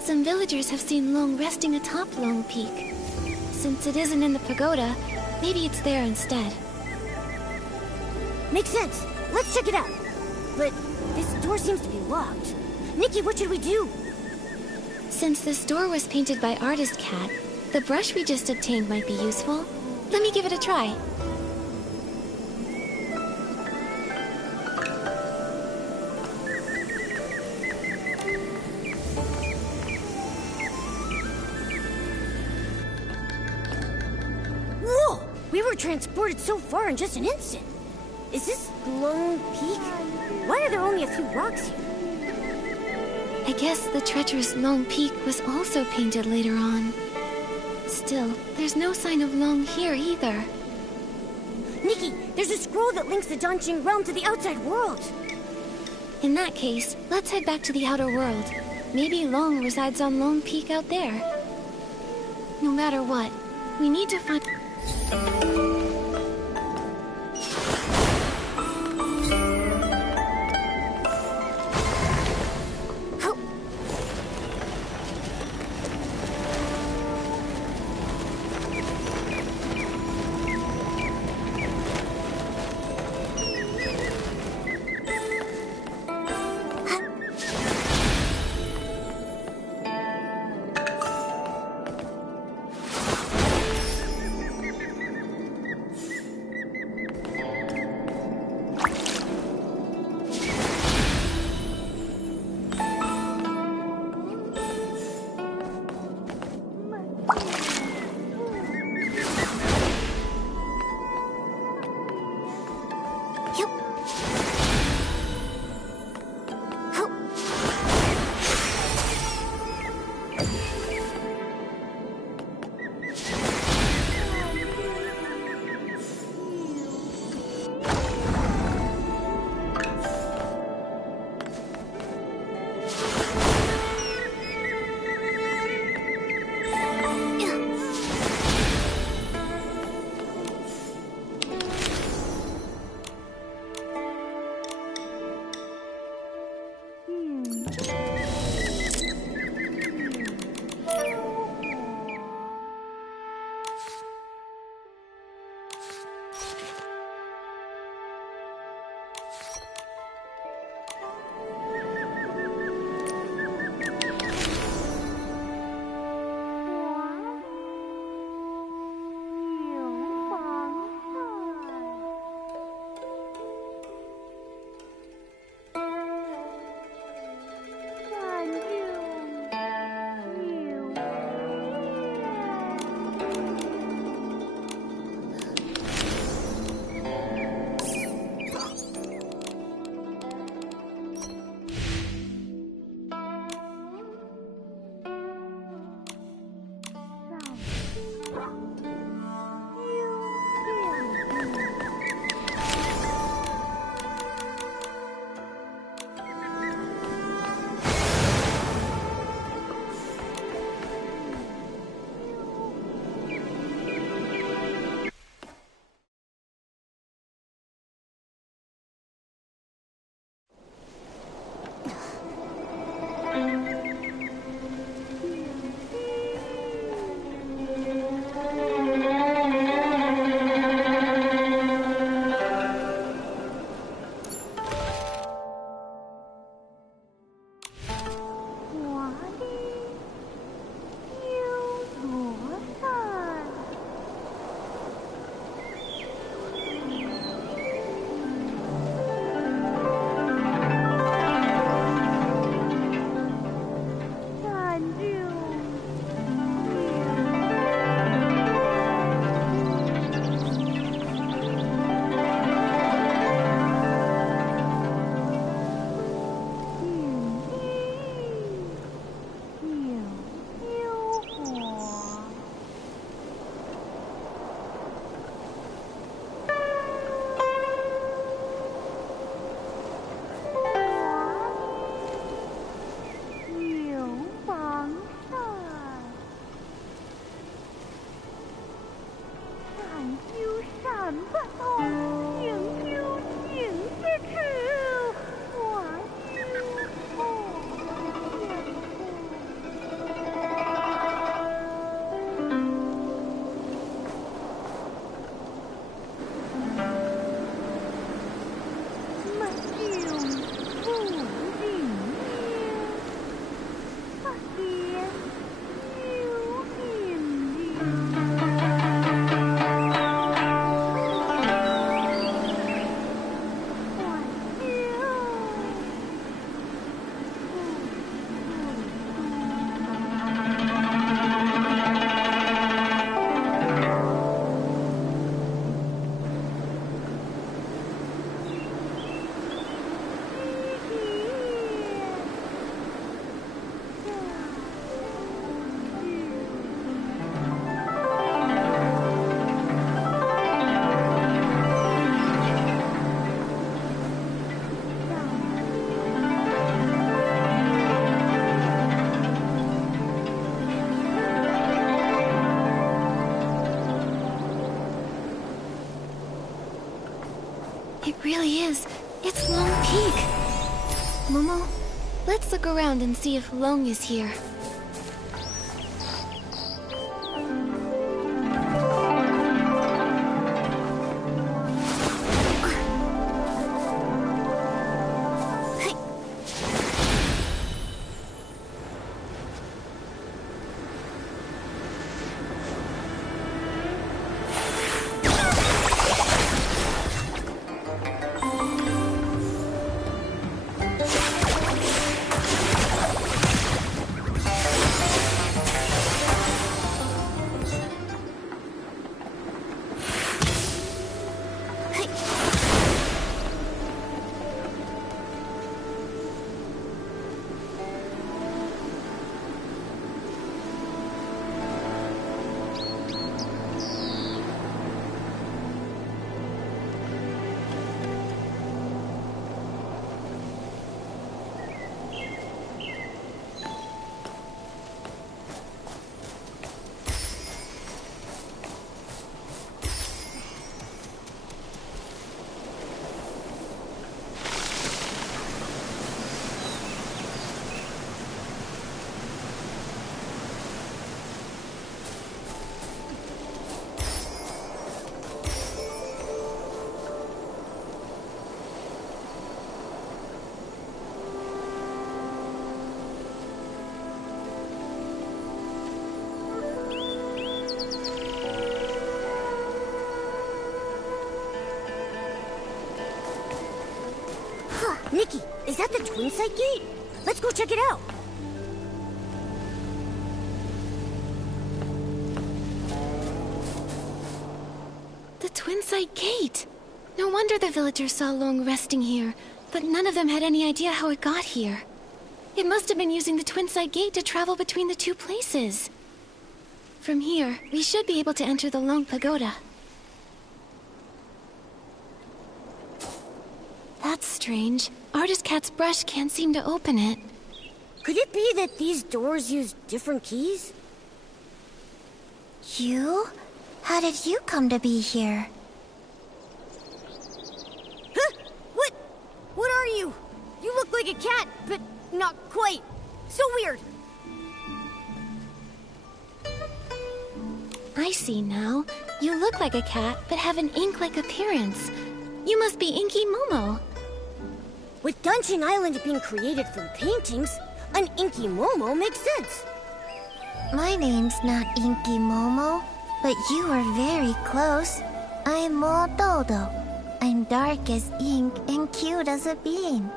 Some villagers have seen Long resting atop Long Peak. Since it isn't in the pagoda, maybe it's there instead. Makes sense. Let's check it out. But this door seems to be locked. Nikki, what should we do? Since this door was painted by Artist Cat, the brush we just obtained might be useful. Let me give it a try. Whoa! We were transported so far in just an instant. Is this Long Peak? Why are there only a few rocks here? I guess the treacherous Long Peak was also painted later on. Still, there's no sign of Long here either. Nikki, there's a scroll that links the Danqing realm to the outside world. In that case, let's head back to the outer world. Maybe Long resides on Long Peak out there. No matter what, we need to find... It really is. It's Long Peak. Momo, let's look around and see if Long is here. Nikki, is that the Twin Sight Gate? Let's go check it out. The Twin Sight Gate! No wonder the villagers saw Long resting here, but none of them had any idea how it got here. It must have been using the Twin Sight Gate to travel between the two places. From here, we should be able to enter the Long Pagoda. That's strange. Artist Cat's brush can't seem to open it. Could it be that these doors use different keys? You? How did you come to be here? Huh? What? What are you? You look like a cat, but not quite. So weird. I see now. You look like a cat, but have an ink-like appearance. You must be Inky Momo. With Dungeon Island being created from paintings, an Inky Momo makes sense. My name's not Inky Momo, but you are very close. I'm Mo Dodo. I'm dark as ink and cute as a bean.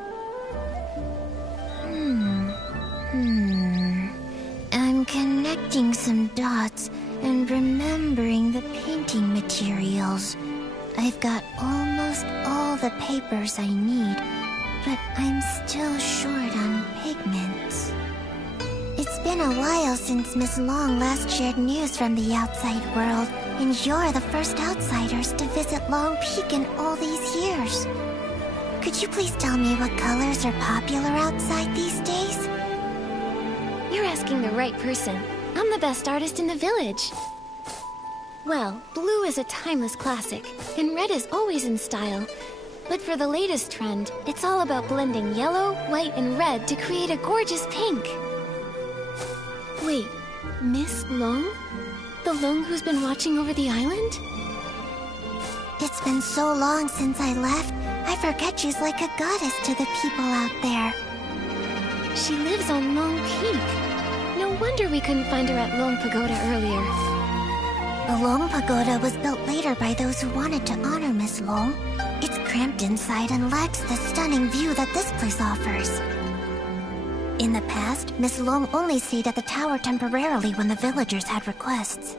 I'm connecting some dots and remembering the painting materials. I've got almost all the papers I need, but I'm still short on pigments. It's been a while since Miss Long last shared news from the outside world, and you're the first outsiders to visit Long Peak in all these years. Could you please tell me what colors are popular outside these days? You're asking the right person. I'm the best artist in the village. Well, blue is a timeless classic, and red is always in style. But for the latest trend, it's all about blending yellow, white, and red to create a gorgeous pink. Wait, Miss Long? The Long who's been watching over the island? It's been so long since I left, I forget she's like a goddess to the people out there. She lives on Long Peak. No wonder we couldn't find her at Long Pagoda earlier. The Long Pagoda was built later by those who wanted to honor Miss Long. It's cramped inside and lacks the stunning view that this place offers. In the past, Miss Long only stayed at the tower temporarily when the villagers had requests.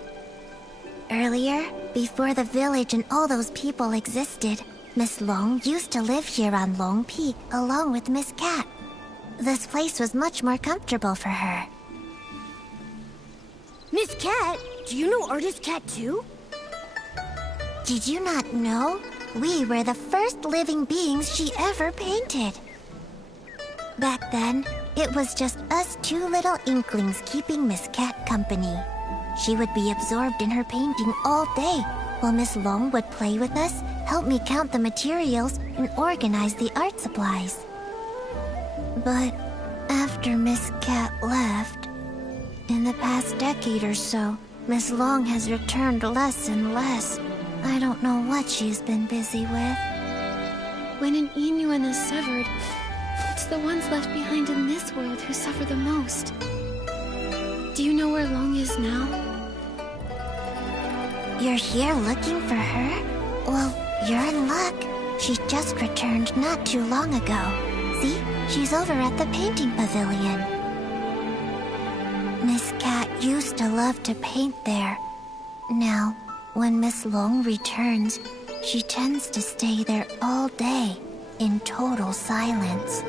Earlier, before the village and all those people existed, Miss Long used to live here on Long Peak along with Miss Cat. This place was much more comfortable for her. Miss Cat? Do you know Artist Cat too? Did you not know? We were the first living beings she ever painted. Back then, it was just us two little inklings keeping Miss Cat company. She would be absorbed in her painting all day, while Miss Long would play with us, help me count the materials, and organize the art supplies. But after Miss Cat left, in the past decade or so, Miss Long has returned less and less. I don't know what she's been busy with. When an Inuan is severed, it's the ones left behind in this world who suffer the most. Do you know where Long is now? You're here looking for her? Well, you're in luck. She just returned not too long ago. See? She's over at the painting pavilion. Miss Cat used to love to paint there. Now, when Miss Long returns, she tends to stay there all day, in total silence.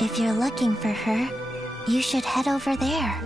If you're looking for her, you should head over there.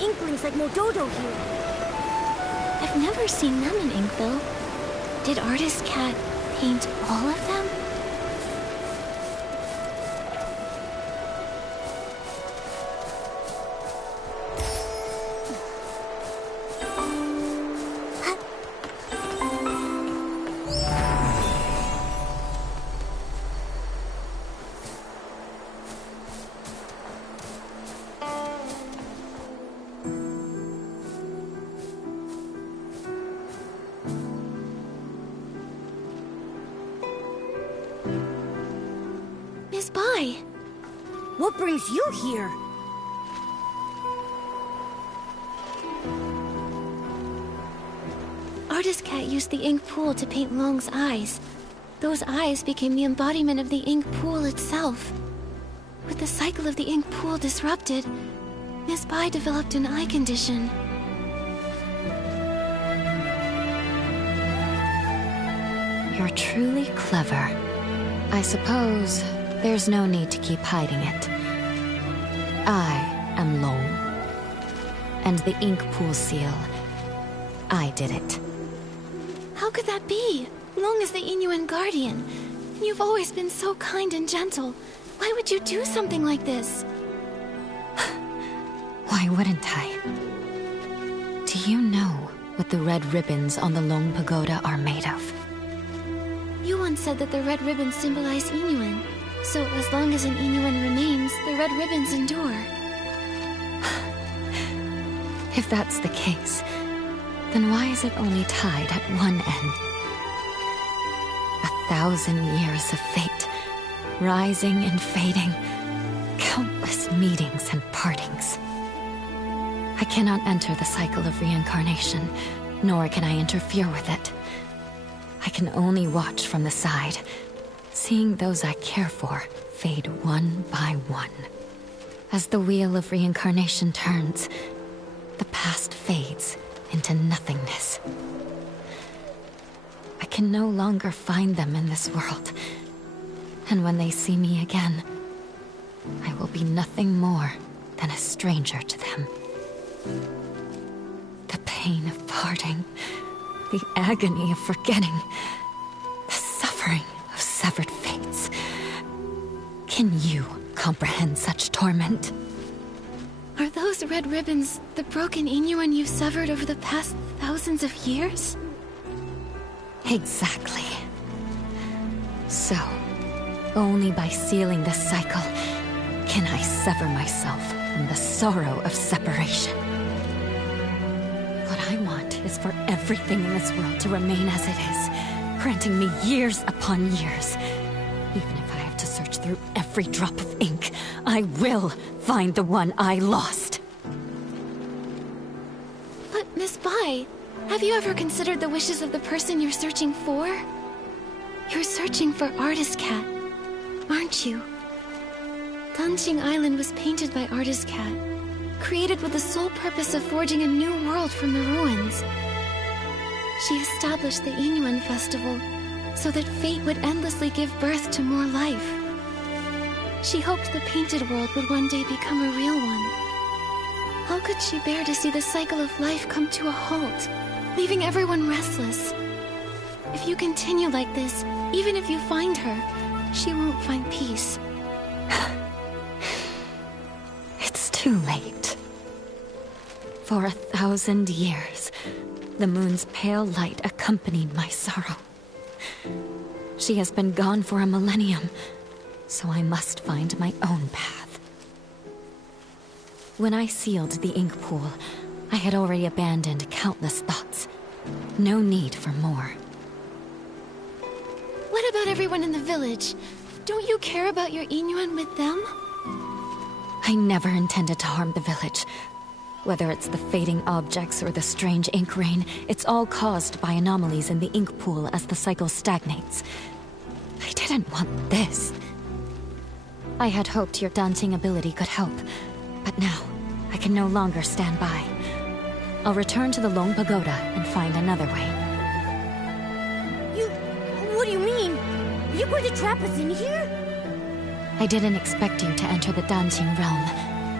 inklings like Mododo here. I've never seen them in ink, though. Did Artist Cat paint all of them? Miss Bai! What brings you here? Artist Cat used the ink pool to paint Long's eyes. Those eyes became the embodiment of the ink pool itself. With the cycle of the ink pool disrupted, Miss Bai developed an eye condition. You're truly clever. I suppose there's no need to keep hiding it. I am Long. And the ink pool seal, I did it. How could that be? Long is the Inuan guardian. And you've always been so kind and gentle. Why would you do something like this? Why wouldn't I? Do you know what the red ribbons on the Long Pagoda are made of? You once said that the red ribbons symbolize Inuan. So as long as an Inuan remains, the red ribbons endure. If that's the case, then why is it only tied at one end? 1,000 years of fate, rising and fading, countless meetings and partings. I cannot enter the cycle of reincarnation, nor can I interfere with it. I can only watch from the side, seeing those I care for fade one by one. As the wheel of reincarnation turns, the past fades into nothingness. I can no longer find them in this world, and when they see me again, I will be nothing more than a stranger to them. The pain of parting, the agony of forgetting, the suffering of severed fates. Can you comprehend such torment? Are those red ribbons the broken Inuan you've severed over the past thousands of years? Exactly. So, only by sealing this cycle can I sever myself from the sorrow of separation. What I want is for everything in this world to remain as it is, granting me years upon years. Even if I have to search through every drop of ink, I will find the one I lost. But Miss Bai, have you ever considered the wishes of the person you're searching for? You're searching for Artist Cat, aren't you? Danqing Island was painted by Artist Cat, created with the sole purpose of forging a new world from the ruins. She established the Inuan Festival so that fate would endlessly give birth to more life. She hoped the painted world would one day become a real one. How could she bear to see the cycle of life come to a halt, leaving everyone restless? If you continue like this, even if you find her, she won't find peace. It's too late. For 1,000 years, the moon's pale light accompanied my sorrow. She has been gone for a millennium, so I must find my own path. When I sealed the ink pool, I had already abandoned countless thoughts. No need for more. What about everyone in the village? Don't you care about your Inuan with them? I never intended to harm the village. Whether it's the fading objects or the strange ink rain, it's all caused by anomalies in the ink pool as the cycle stagnates. I didn't want this. I had hoped your dancing ability could help, but now I can no longer stand by. I'll return to the Long Pagoda and find another way. What do you mean? Are you going to trap us in here? I didn't expect you to enter the dancing realm,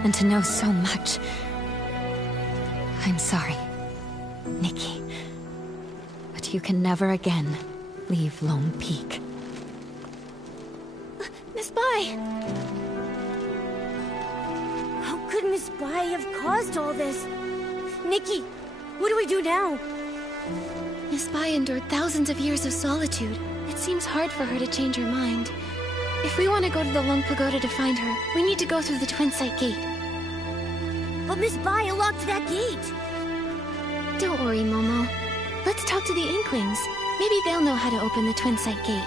and to know so much. I'm sorry, Nikki. But you can never again leave Lone Peak. Miss Bai! How could Miss Bai have caused all this? Nikki, what do we do now? Miss Bai endured thousands of years of solitude. It seems hard for her to change her mind. If we want to go to the Long Pagoda to find her, we need to go through the Twin Sight Gate. But Miss Bai unlocked that gate. Don't worry, Momo. Let's talk to the Inklings. Maybe they'll know how to open the Twin Sight Gate.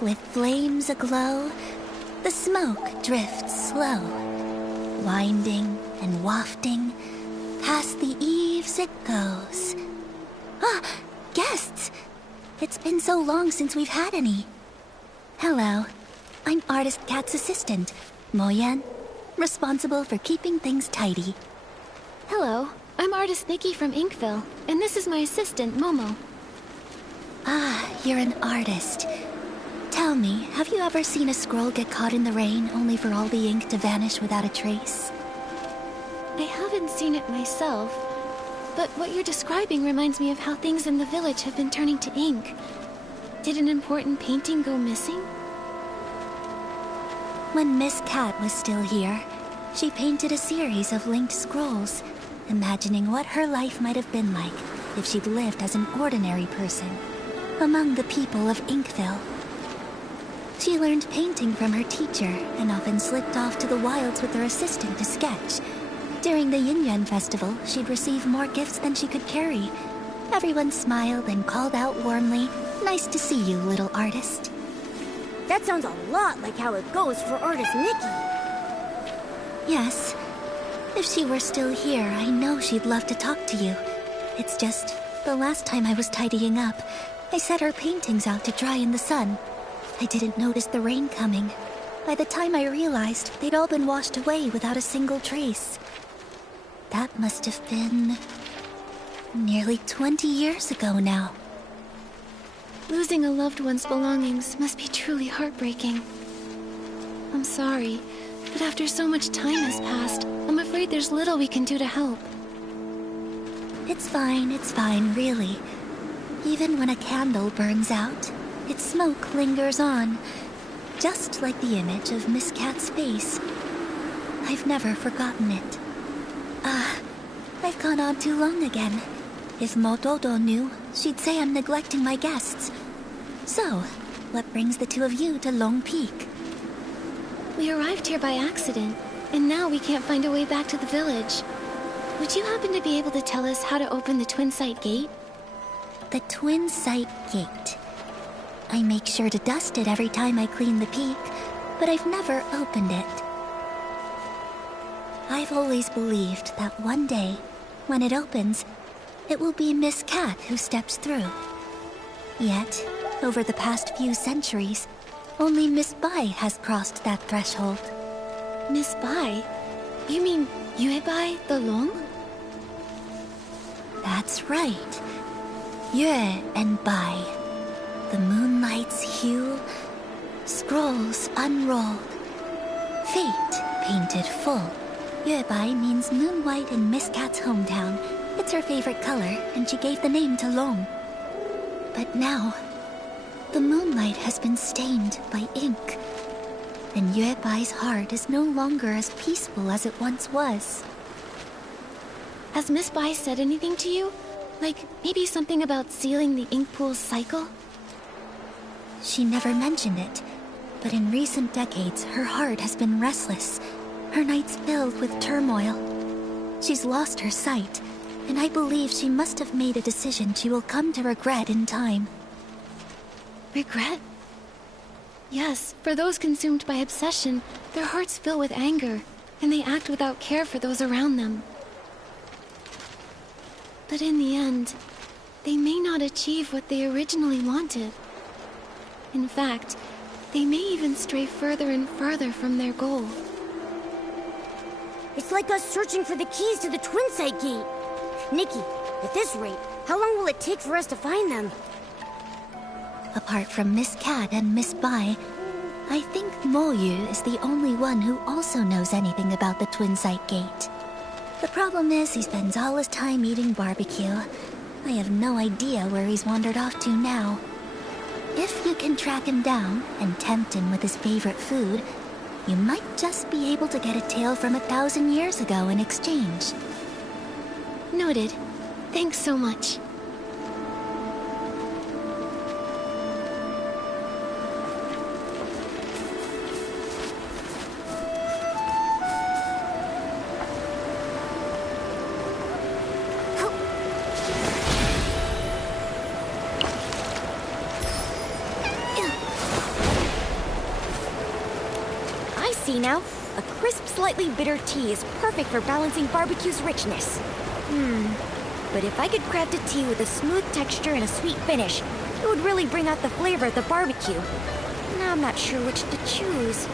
With flames aglow, the smoke drifts slow, winding and wafting, past the eaves it goes. Ah, guests! It's been so long since we've had any. Hello, I'm Artist Cat's assistant, Moyan, responsible for keeping things tidy. Hello, I'm Artist Nikki from Inkville, and this is my assistant, Momo. Ah, you're an artist. Tell me, have you ever seen a scroll get caught in the rain only for all the ink to vanish without a trace? I haven't seen it myself, but what you're describing reminds me of how things in the village have been turning to ink. Did an important painting go missing? When Miss Cat was still here, she painted a series of linked scrolls, imagining what her life might have been like if she'd lived as an ordinary person among the people of Inkville. She learned painting from her teacher and often slipped off to the wilds with her assistant to sketch. During the Yin Festival, she'd receive more gifts than she could carry. Everyone smiled and called out warmly, "Nice to see you, little artist." That sounds a lot like how it goes for artist Nikki. Yes. If she were still here, I know she'd love to talk to you. It's just, the last time I was tidying up, I set her paintings out to dry in the sun. I didn't notice the rain coming. By the time I realized, they'd all been washed away without a single trace. That must have been nearly 20 years ago now. Losing a loved one's belongings must be truly heartbreaking. I'm sorry, but after so much time has passed, I'm afraid there's little we can do to help. It's fine, really. Even when a candle burns out, its smoke lingers on, just like the image of Miss Cat's face. I've never forgotten it. I've gone on too long again. If Mododo knew, she'd say I'm neglecting my guests. So, what brings the two of you to Long Peak? We arrived here by accident, and now we can't find a way back to the village. Would you happen to be able to tell us how to open the Twin Sight Gate? The Twin Sight Gate. I make sure to dust it every time I clean the peak, but I've never opened it. I've always believed that one day, when it opens, it will be Miss Cat who steps through. Yet, over the past few centuries, only Miss Bai has crossed that threshold. Miss Bai? You mean Yue Bai the Long? That's right. Yue and Bai. The moonlight's hue, scrolls unrolled, fate painted full. Yue Bai means moon white in Miss Cat's hometown. It's her favorite color, and she gave the name to Long. But now, the moonlight has been stained by ink, and Yue Bai's heart is no longer as peaceful as it once was. Has Miss Bai said anything to you? Like, maybe something about sealing the ink pool's cycle? She never mentioned it, but in recent decades, her heart has been restless, her nights filled with turmoil. She's lost her sight, and I believe she must have made a decision she will come to regret in time. Regret? Yes, for those consumed by obsession, their hearts fill with anger, and they act without care for those around them. But in the end, they may not achieve what they originally wanted. In fact, they may even stray further and further from their goal. It's like us searching for the keys to the Twin Sight Gate. Nikki, at this rate, how long will it take for us to find them? Apart from Miss Cat and Miss Bai, I think Moyu is the only one who also knows anything about the Twin Sight Gate. The problem is he spends all his time eating barbecue. I have no idea where he's wandered off to now. If you can track him down and tempt him with his favorite food, you might just be able to get a tale from 1,000 years ago in exchange. Noted. Thanks so much. See now? A crisp, slightly bitter tea is perfect for balancing barbecue's richness. But if I could craft a tea with a smooth texture and a sweet finish, it would really bring out the flavor of the barbecue. Now I'm not sure which to choose.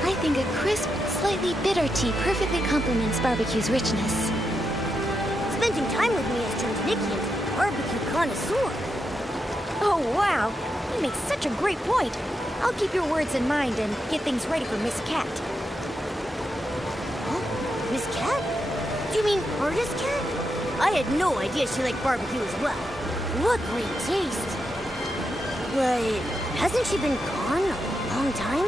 I think a crisp, slightly bitter tea perfectly complements barbecue's richness. Spending time with me has turned Nikki into a barbecue connoisseur. Oh, wow. You make such a great point. I'll keep your words in mind and get things ready for Miss Cat. Huh? Miss Cat? Do you mean Artist Cat? I had no idea she liked barbecue as well. What great taste. But hasn't she been gone a long time?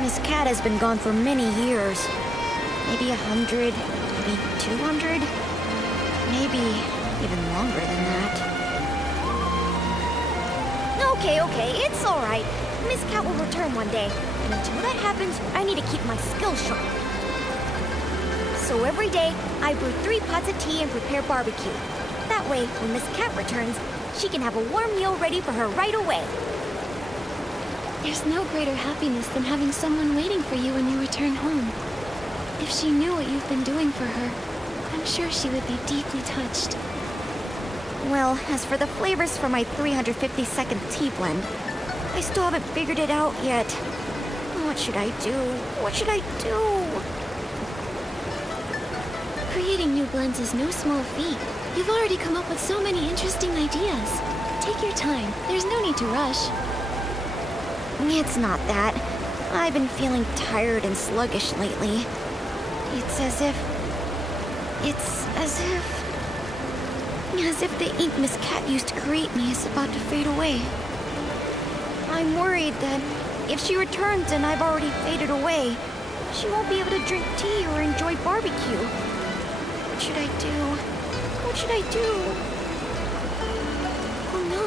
Miss Cat has been gone for many years. Maybe 100, maybe 200, maybe even longer than that. Okay, it's all right. Miss Cat will return one day, and until that happens, I need to keep my skills sharp. So every day, I brew 3 pots of tea and prepare barbecue. That way, when Miss Cat returns, she can have a warm meal ready for her right away. There's no greater happiness than having someone waiting for you when you return home. If she knew what you've been doing for her, I'm sure she would be deeply touched. Well, as for the flavors for my 350-second tea blend, I still haven't figured it out yet. What should I do? What should I do? Creating new blends is no small feat. You've already come up with so many interesting ideas. Take your time. There's no need to rush. It's not that. I've been feeling tired and sluggish lately. It's as if the ink Miss Cat used to create me is about to fade away. I'm worried that if she returns and I've already faded away, she won't be able to drink tea or enjoy barbecue. What should I do? What should I do? Oh no.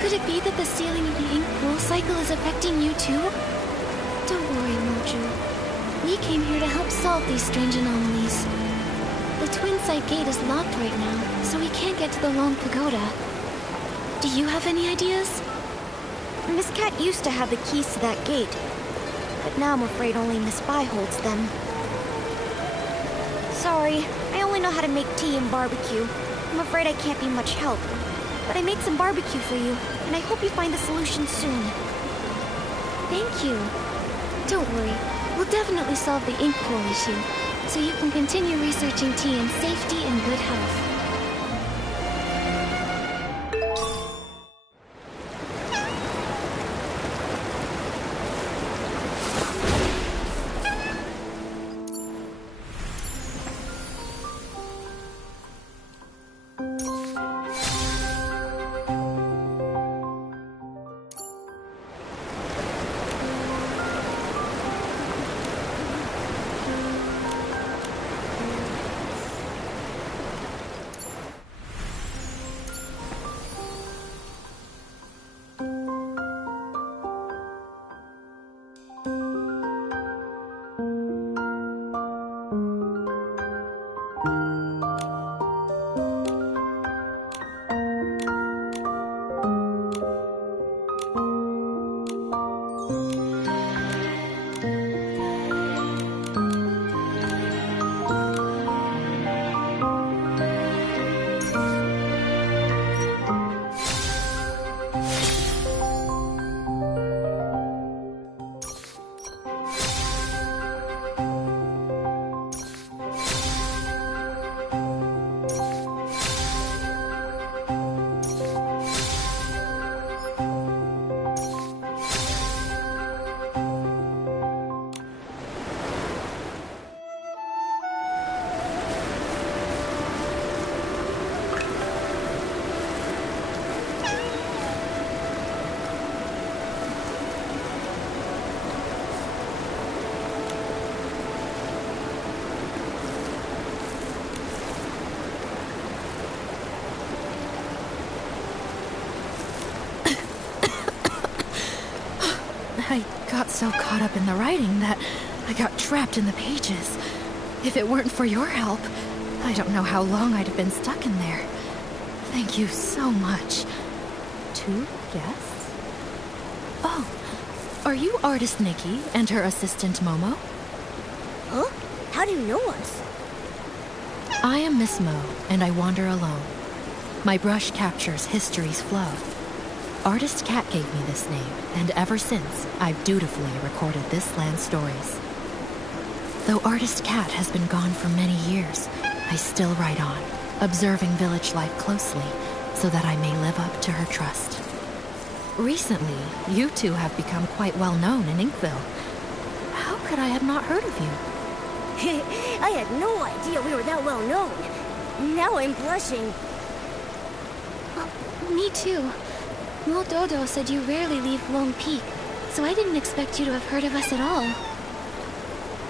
Could it be that the sealing of the ink pool cycle is affecting you too? Don't worry, Moju. We came here to help solve these strange anomalies. The Twin Sight Gate is locked right now, so we can't get to the Long Pagoda. Do you have any ideas? Miss Cat used to have the keys to that gate, but now I'm afraid only Miss Bai holds them. Sorry, I only know how to make tea and barbecue. I'm afraid I can't be much help. But I made some barbecue for you, and I hope you find the solution soon. Thank you. Don't worry, we'll definitely solve the ink pool issue, so you can continue researching tea in safety and good health. got so caught up in the writing that I got trapped in the pages. If it weren't for your help, I don't know how long I'd have been stuck in there. Thank you so much. 2 guests? Oh, are you artist Nikki and her assistant Momo? Huh? How do you know us? I am Miss Mo, and I wander alone. My brush captures history's flow. Artist Cat gave me this name, and ever since, I've dutifully recorded this land's stories. Though Artist Cat has been gone for many years, I still write on, observing village life closely, so that I may live up to her trust. Recently, you two have become quite well known in Inkville. How could I have not heard of you? I had no idea we were that well known. Now I'm blushing. Me too. Mo Dodo said you rarely leave Lone Peak, so I didn't expect you to have heard of us at all.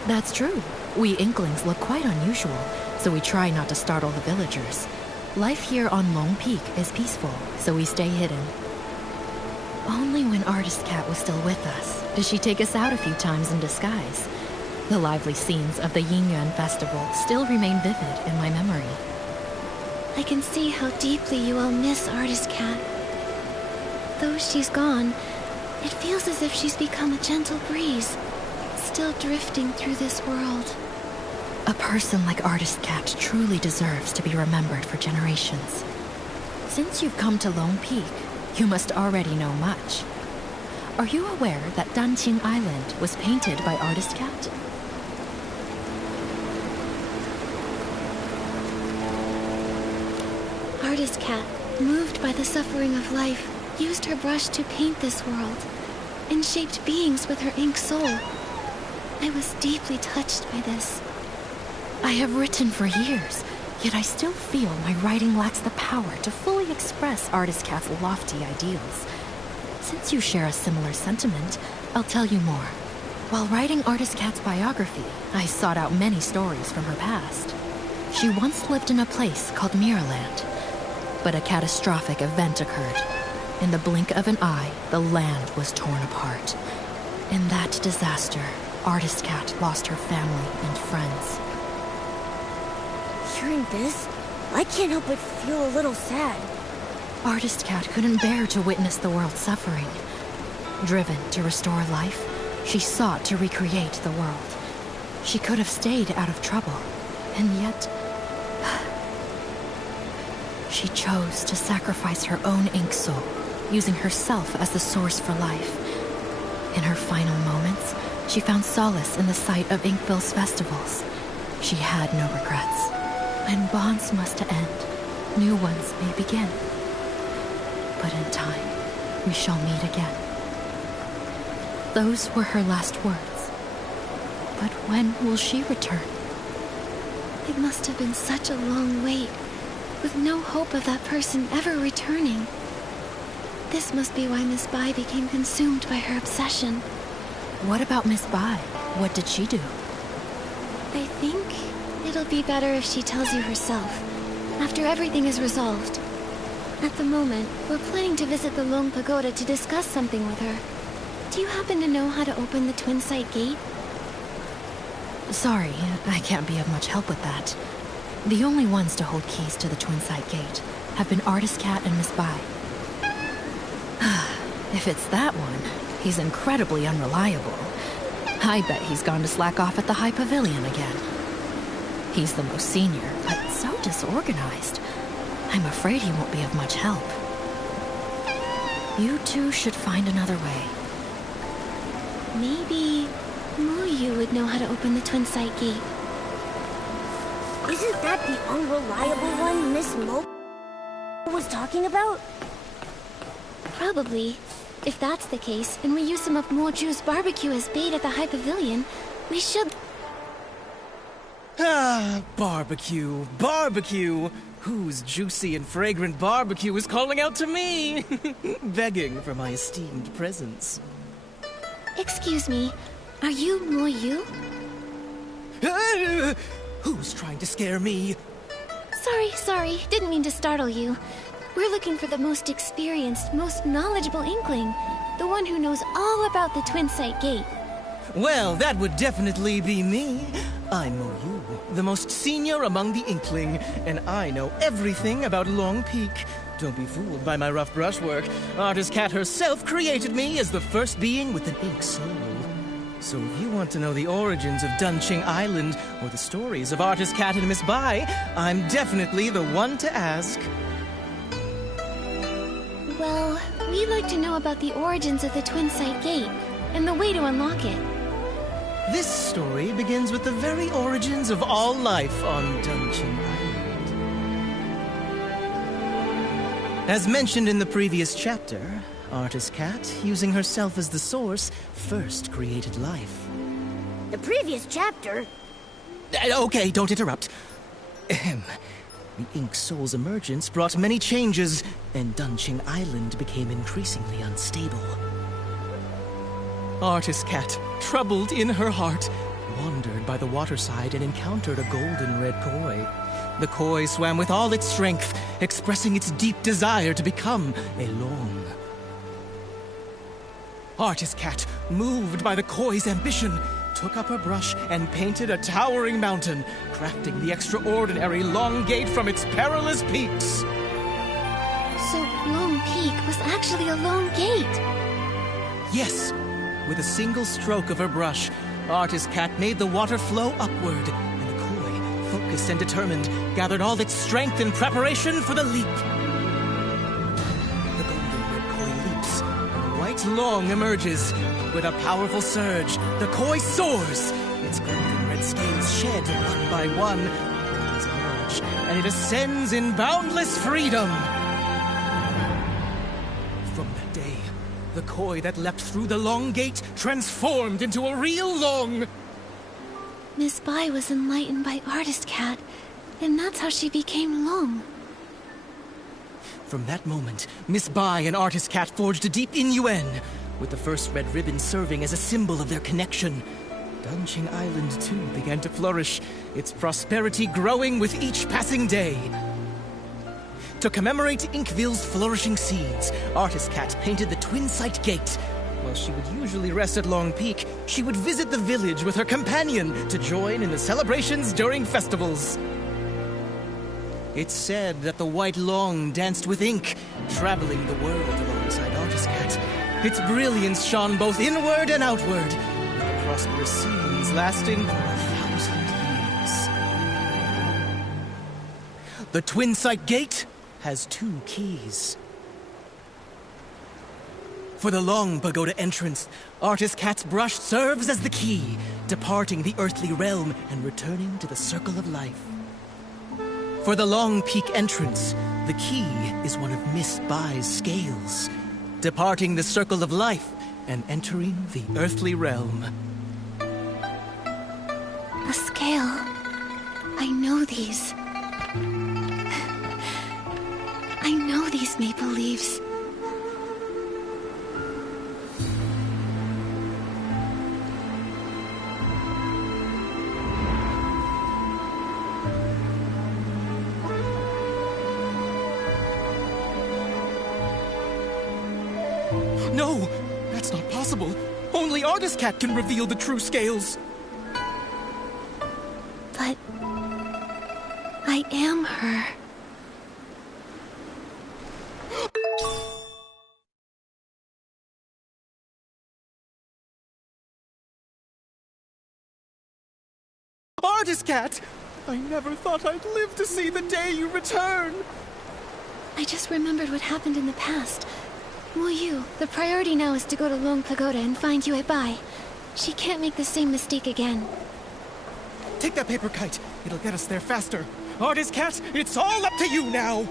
That's true. We Inklings look quite unusual, so we try not to startle the villagers. Life here on Lone Peak is peaceful, so we stay hidden. Only when Artist Cat was still with us did she take us out a few times in disguise. The lively scenes of the Yingyuan festival still remain vivid in my memory. I can see how deeply you all miss Artist Cat. Though she's gone, it feels as if she's become a gentle breeze, still drifting through this world. A person like Artist Cat truly deserves to be remembered for generations. Since you've come to Lone Peak, you must already know much. Are you aware that Danqing Island was painted by Artist Cat? Artist Cat, moved by the suffering of life, used her brush to paint this world, and shaped beings with her ink soul. I was deeply touched by this. I have written for years, yet I still feel my writing lacks the power to fully express Artist Cat's lofty ideals. Since you share a similar sentiment, I'll tell you more. While writing Artist Cat's biography, I sought out many stories from her past. She once lived in a place called Mirrorland, but a catastrophic event occurred. In the blink of an eye, the land was torn apart. In that disaster, Artist Cat lost her family and friends. Hearing this, I can't help but feel a little sad. Artist Cat couldn't bear to witness the world suffering. Driven to restore life, she sought to recreate the world. She could have stayed out of trouble, and yet she chose to sacrifice her own ink soul, using herself as the source for life. In her final moments, she found solace in the sight of Inkville's festivals. She had no regrets. When bonds must end, new ones may begin. But in time, we shall meet again. Those were her last words. But when will she return? It must have been such a long wait, with no hope of that person ever returning. This must be why Miss Bai became consumed by her obsession. What about Miss Bai? What did she do? I think it'll be better if she tells you herself, after everything is resolved. At the moment, we're planning to visit the Long Pagoda to discuss something with her. Do you happen to know how to open the Twin Sight Gate? Sorry, I can't be of much help with that. The only ones to hold keys to the Twin Sight Gate have been Artist Cat and Miss Bai. If it's that one, he's incredibly unreliable. I bet he's gone to slack off at the High Pavilion again. He's the most senior, but so disorganized. I'm afraid he won't be of much help. You two should find another way. Maybe Muyu would know how to open the Twin Sight Gate. Isn't that the unreliable one Miss Mo was talking about? Probably. If that's the case, and we use some of Moju's barbecue as bait at the High Pavilion, we should... Ah, barbecue, barbecue! Whose juicy and fragrant barbecue is calling out to me? Begging for my esteemed presence. Excuse me, are you Moyu? Who's trying to scare me? Sorry, didn't mean to startle you. We're looking for the most experienced, most knowledgeable Inkling. The one who knows all about the Twin Sight Gate. Well, that would definitely be me. I'm Moyu, the most senior among the Inkling, and I know everything about Long Peak. Don't be fooled by my rough brushwork. Artist Cat herself created me as the first being with an ink soul. So if you want to know the origins of Dunching Island or the stories of Artist Cat and Miss Bai, I'm definitely the one to ask. Well, we'd like to know about the origins of the Twin Sight Gate and the way to unlock it. This story begins with the very origins of all life on Dunching Island. As mentioned in the previous chapter, Artist Cat, using herself as the source, first created life. The previous chapter? Okay, don't interrupt. Ahem. The Ink Soul's emergence brought many changes, and Dunching Island became increasingly unstable. Artist Cat, troubled in her heart, wandered by the waterside and encountered a golden red koi. The koi swam with all its strength, expressing its deep desire to become a long. Artist Cat, moved by the koi's ambition, took up her brush and painted a towering mountain, crafting the extraordinary Long Gate from its perilous peaks. So Long Peak was actually a long gate. Yes. With a single stroke of her brush, Artist Cat made the water flow upward, and the koi, focused and determined, gathered all its strength in preparation for the leap. The golden red koi leaps, and the white long emerges. With a powerful surge, the koi soars. Its golden red scales shed one by one. Its emerge, and it ascends in boundless freedom. From that day, the koi that leapt through the Long Gate transformed into a real long. Miss Bai was enlightened by Artist Cat, and that's how she became Long. From that moment, Miss Bai and Artist Cat forged a deep innuendo, with the first red ribbon serving as a symbol of their connection. Dunching Island, too, began to flourish, its prosperity growing with each passing day. To commemorate Inkville's flourishing seeds, Artist Cat painted the Twin Sight Gate. While she would usually rest at Long Peak, she would visit the village with her companion to join in the celebrations during festivals. It's said that the White Long danced with ink, traveling the world alongside Artist Cat. Its brilliance shone both inward and outward, with the prosperous scenes lasting for 1,000 years. The Twin Sight Gate has 2 keys. For the Long Pagoda entrance, Artist Cat's brush serves as the key, departing the earthly realm and returning to the circle of life. For the Long Peak entrance, the key is one of Miss Bai's scales, departing the circle of life and entering the earthly realm. A scale. I know these. I know these maple leaves. No, that's not possible. Only Artist Cat can reveal the true scales. But I am her. Artist Cat! I never thought I'd live to see the day you return! I just remembered what happened in the past. Moyu, the priority now is to go to Long Pagoda and find Yue Bai. She can't make the same mistake again. Take that paper kite. It'll get us there faster. Artist Cat, it's all up to you now!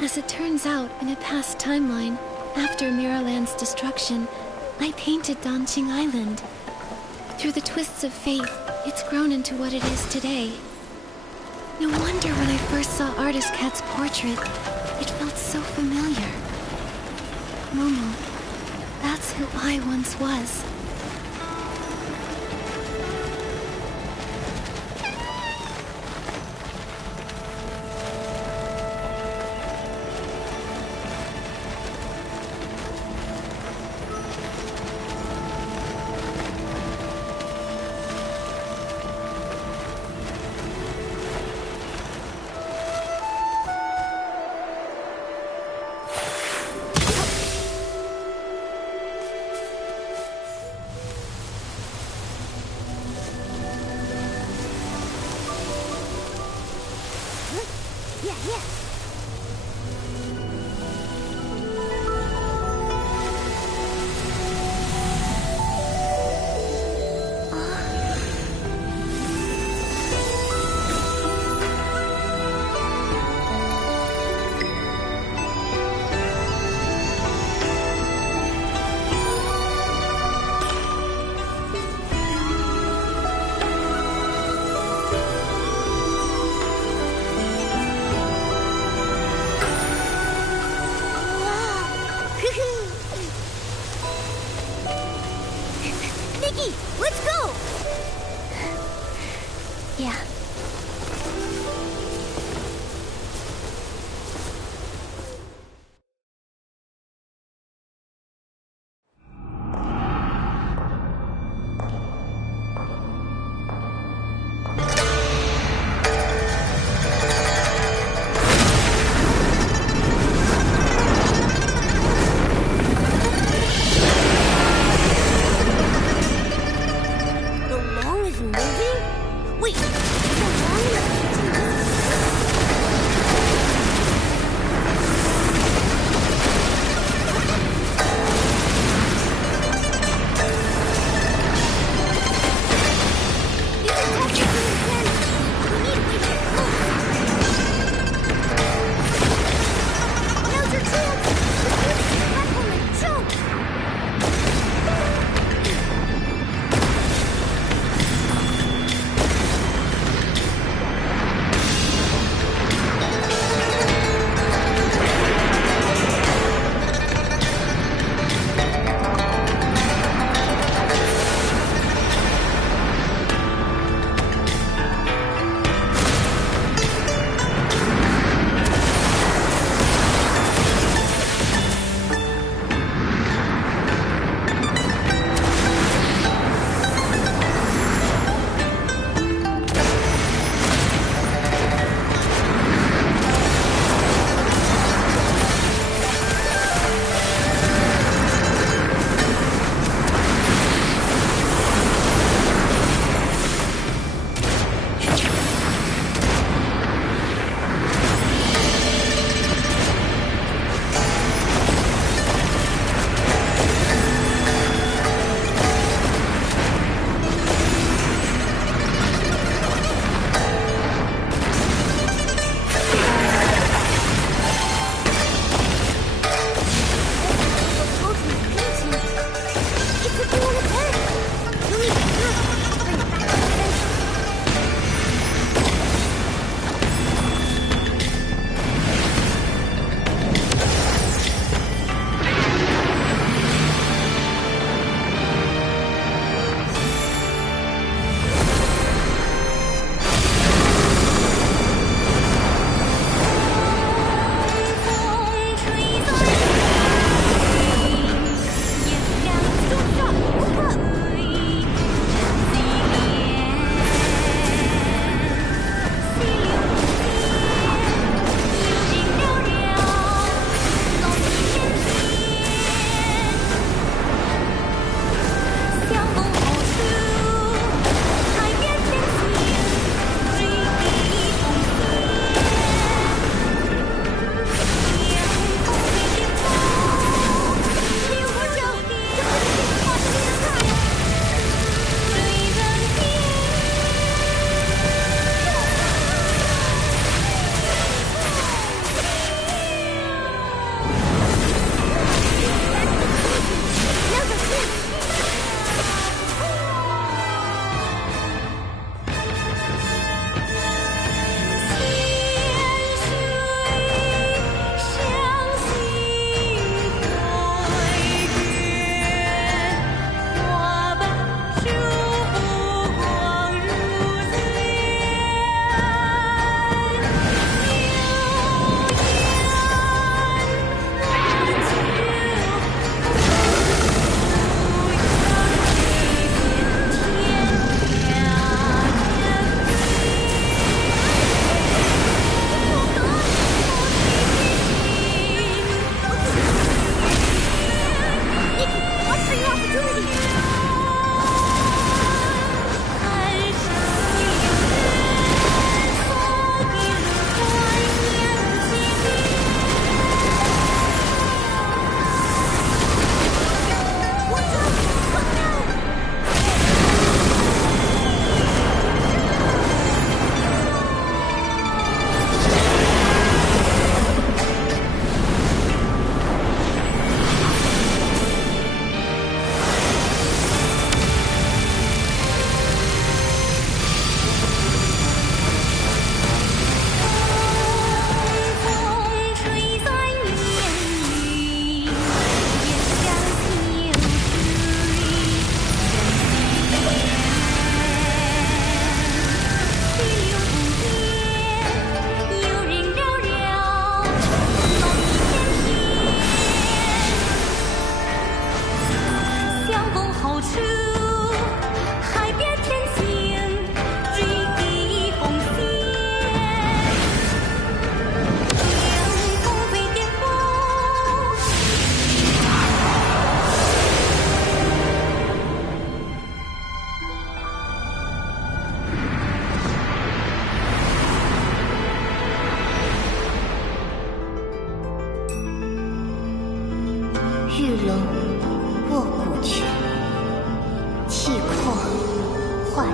As it turns out, in a past timeline, after Miraland's destruction, I painted Danqing Island. Through the twists of fate, it's grown into what it is today. No wonder when I first saw Artist Cat's portrait, it felt so familiar. Momo, that's who I once was. Let's go! Yeah. The lawn is moving? Wait, the lawn is... You can touch it when you can. We need to keep it close. Now's your chance. Careful and jump.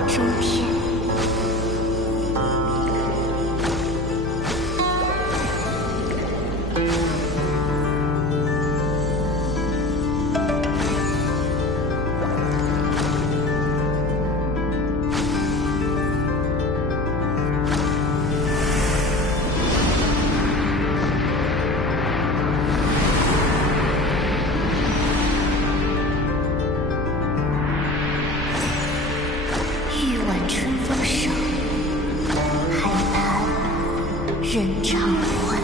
中篇。欲挽春风手，还盼人长还。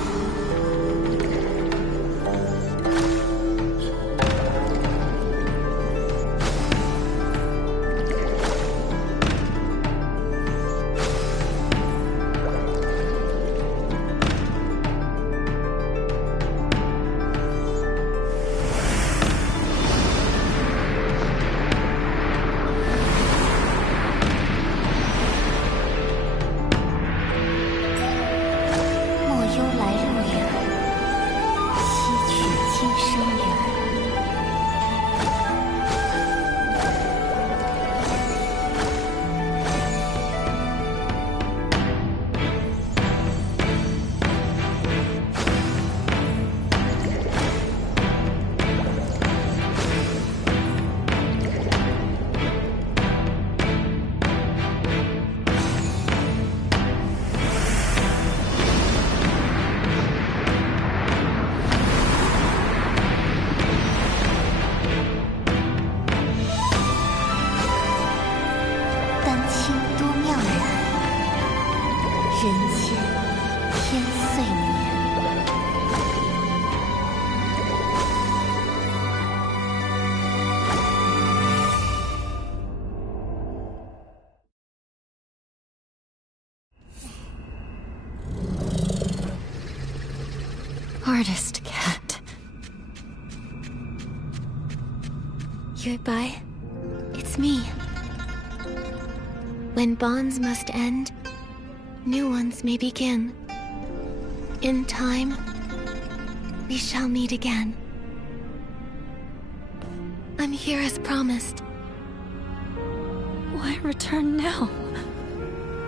莫忧来路远，西去今生缘。丹青多妙然，人间天岁年。Artist cat. Goodbye. It's me. When bonds must end, new ones may begin. In time, we shall meet again. I'm here as promised. Why return now?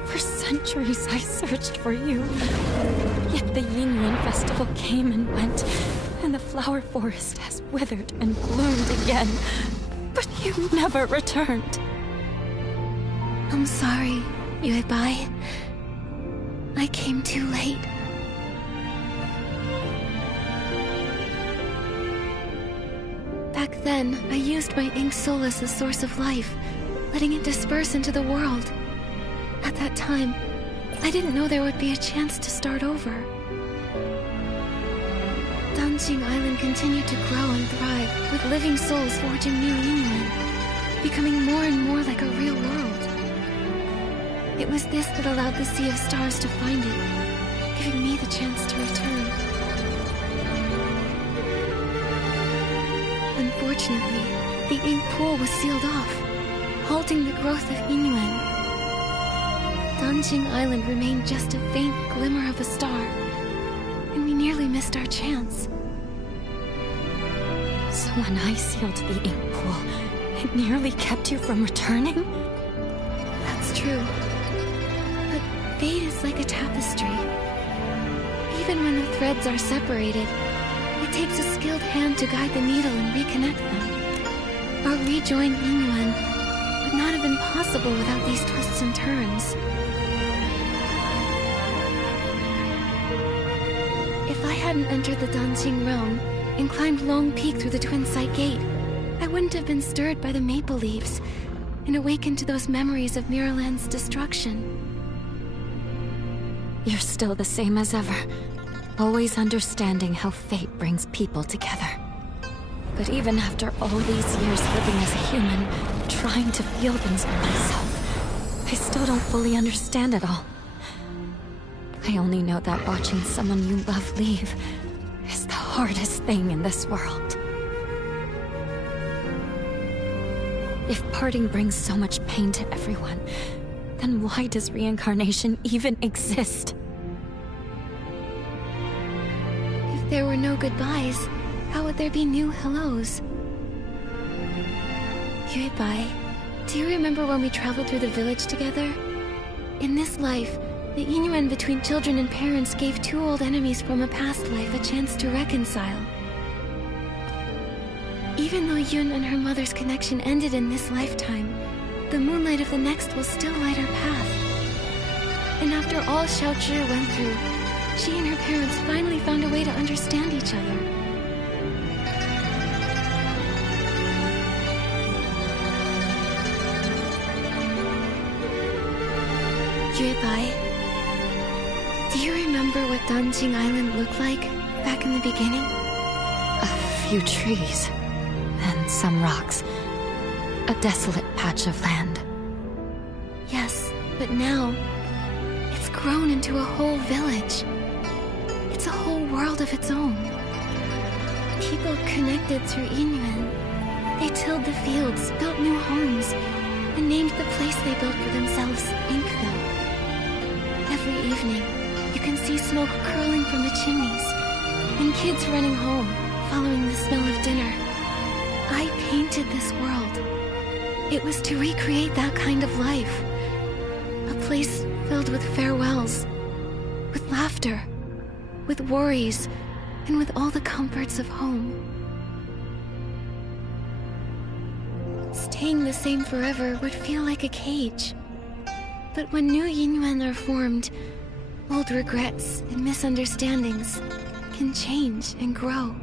For centuries I searched for you. Yet the Yin festival came and went, and the flower forest has withered and bloomed again. But you never returned. I'm sorry, Yuebai. I came too late. Back then, I used my ink soul as the source of life, letting it disperse into the world. At that time, I didn't know there would be a chance to start over. Danjing Island continued to grow and thrive, with living souls forging new Yingwen, becoming more and more like a real world. It was this that allowed the Sea of Stars to find it, giving me the chance to return. Unfortunately, the ink pool was sealed off, halting the growth of Yingwen. Danjing Island remained just a faint glimmer of a star, and we nearly missed our chance. So when I sealed the ink pool, it nearly kept you from returning? That's true. But fate is like a tapestry. Even when the threads are separated, it takes a skilled hand to guide the needle and reconnect them. Our rejoined Yingyuan would not have been possible without these twists and turns. If I hadn't entered the Danqing realm and climbed Long Peak through the Twin Sight Gate, I wouldn't have been stirred by the maple leaves and awakened to those memories of Mirrorland's destruction. You're still the same as ever, always understanding how fate brings people together. But even after all these years living as a human, trying to feel things for myself, I still don't fully understand it all. I only know that watching someone you love leave is the hardest thing in this world. If parting brings so much pain to everyone, then why does reincarnation even exist? If there were no goodbyes, how would there be new hellos? Yuebai, Do you remember when we traveled through the village together? In this life, the innuendo between children and parents gave two old enemies from a past life a chance to reconcile. Even though Yun and her mother's connection ended in this lifetime, the moonlight of the next will still light our path. And after all Xiao Zhi went through, she and her parents finally found a way to understand each other. Yue Bai, do you remember what Danjing Island looked like back in the beginning? A few trees, and some rocks. A desolate patch of land. Yes, but now, it's grown into a whole village. It's a whole world of its own. People connected through Inyuan. They tilled the fields, built new homes, and named the place they built for themselves Inkville. Every evening, you can see smoke curling from the chimneys, and kids running home, following the smell of dinner. I painted this world. It was to recreate that kind of life. A place filled with farewells, with laughter, with worries, and with all the comforts of home. Staying the same forever would feel like a cage. But when new Yinyuan are formed, old regrets and misunderstandings can change and grow.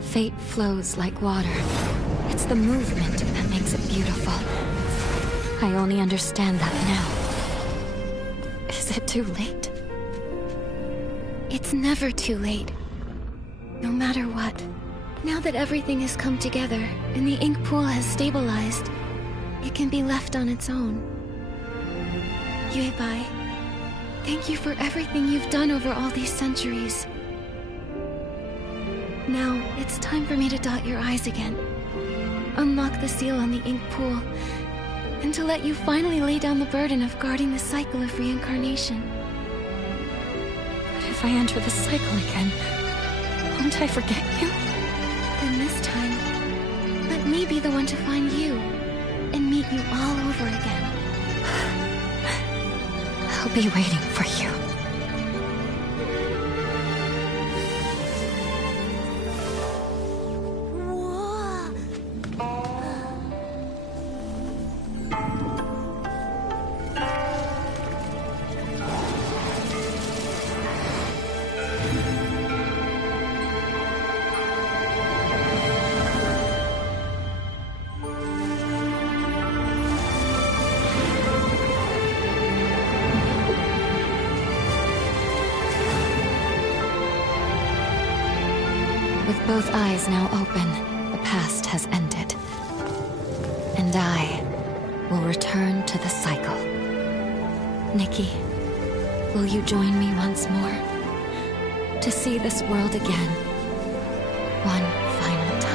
Fate flows like water. It's the movement that makes it beautiful. I only understand that now. Is it too late? It's never too late. No matter what. Now that everything has come together and the ink pool has stabilized, it can be left on its own. Yue Bai, thank you for everything you've done over all these centuries. Now, it's time for me to dot your I's again. Unlock the seal on the ink pool, and to let you finally lay down the burden of guarding the cycle of reincarnation. But if I enter the cycle again, won't I forget you? Then this time, let me be the one to find you, and meet you all over again. I'll be waiting for you. With both eyes now open, the past has ended. And I will return to the cycle. Nikki, will you join me once more? To see this world again, one final time.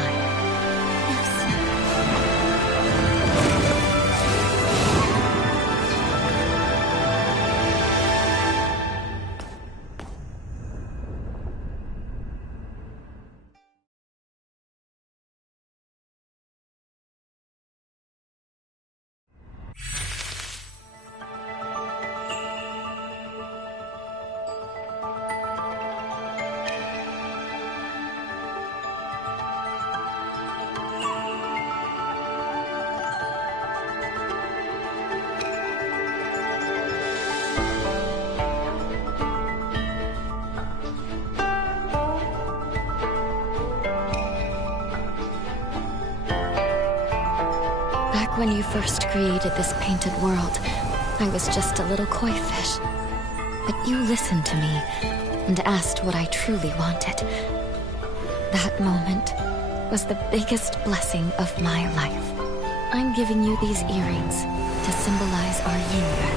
When you first created this painted world, I was just a little koi fish. But you listened to me and asked what I truly wanted. That moment was the biggest blessing of my life. I'm giving you these earrings to symbolize our union.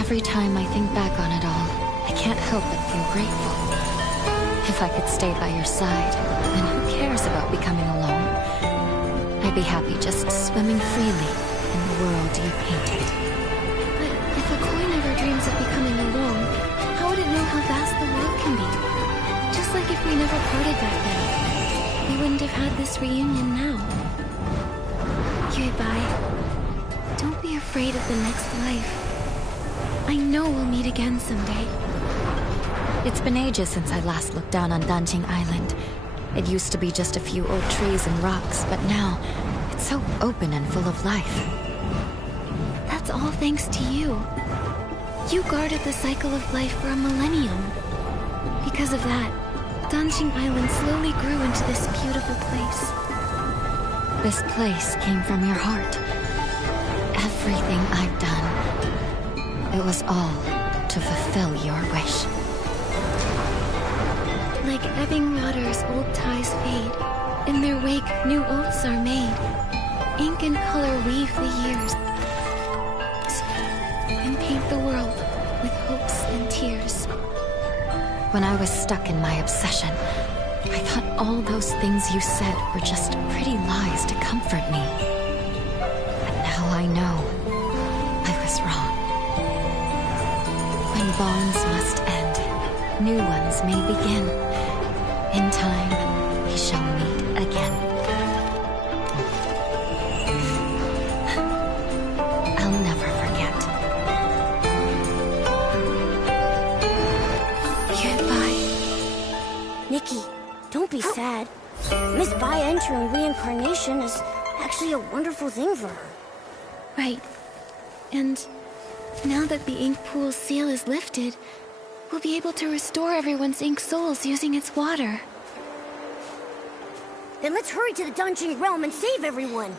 Every time I think back on it all, I can't help but feel grateful. If I could stay by your side, then who cares about becoming alone? I'd be happy just swimming freely in the world you painted. But if a koi never dreams of becoming alone, how would it know how vast the world can be? Just like if we never parted back then. we wouldn't have had this reunion now. Goodbye. Don't be afraid of the next life. I know we'll meet again someday. It's been ages since I last looked down on Danjing Island. It used to be just a few old trees and rocks, but now it's so open and full of life. That's all thanks to you. You guarded the cycle of life for a millennium. Because of that, Danjing Island slowly grew into this beautiful place. This place came from your heart. Everything I've done, it was all to fulfill your wish. Like ebbing waters, old ties fade. In their wake, new oaths are made. Ink and color weave the years and paint the world with hopes and tears. When I was stuck in my obsession, I thought all those things you said were just pretty lies to comfort me. But now I know I was wrong. When bonds must end, new ones may begin. In time, we shall meet again. I'll never forget. Goodbye. Nikki, don't be sad. Miss Bai entering reincarnation is actually a wonderful thing for her. Right. And now that the ink pool's seal is lifted, we'll be able to restore everyone's ink souls using its water. Then let's hurry to the Danjing realm and save everyone.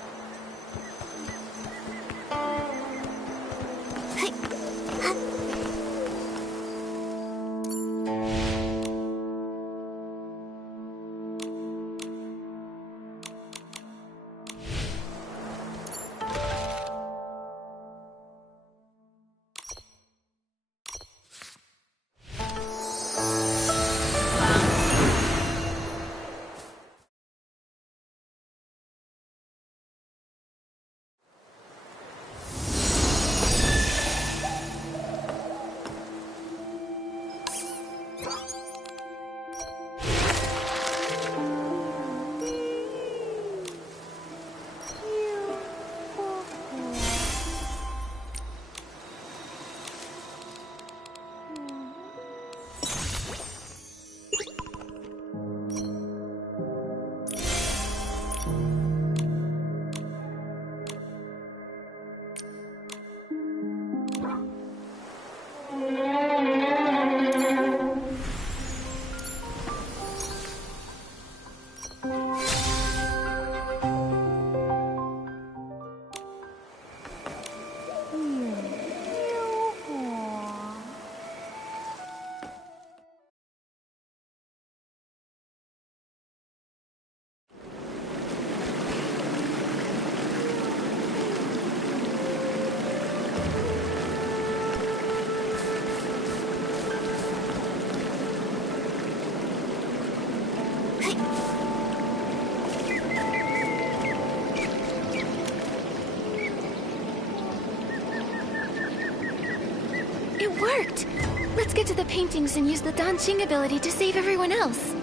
It worked! Let's get to the paintings and use the Danjing ability to save everyone else.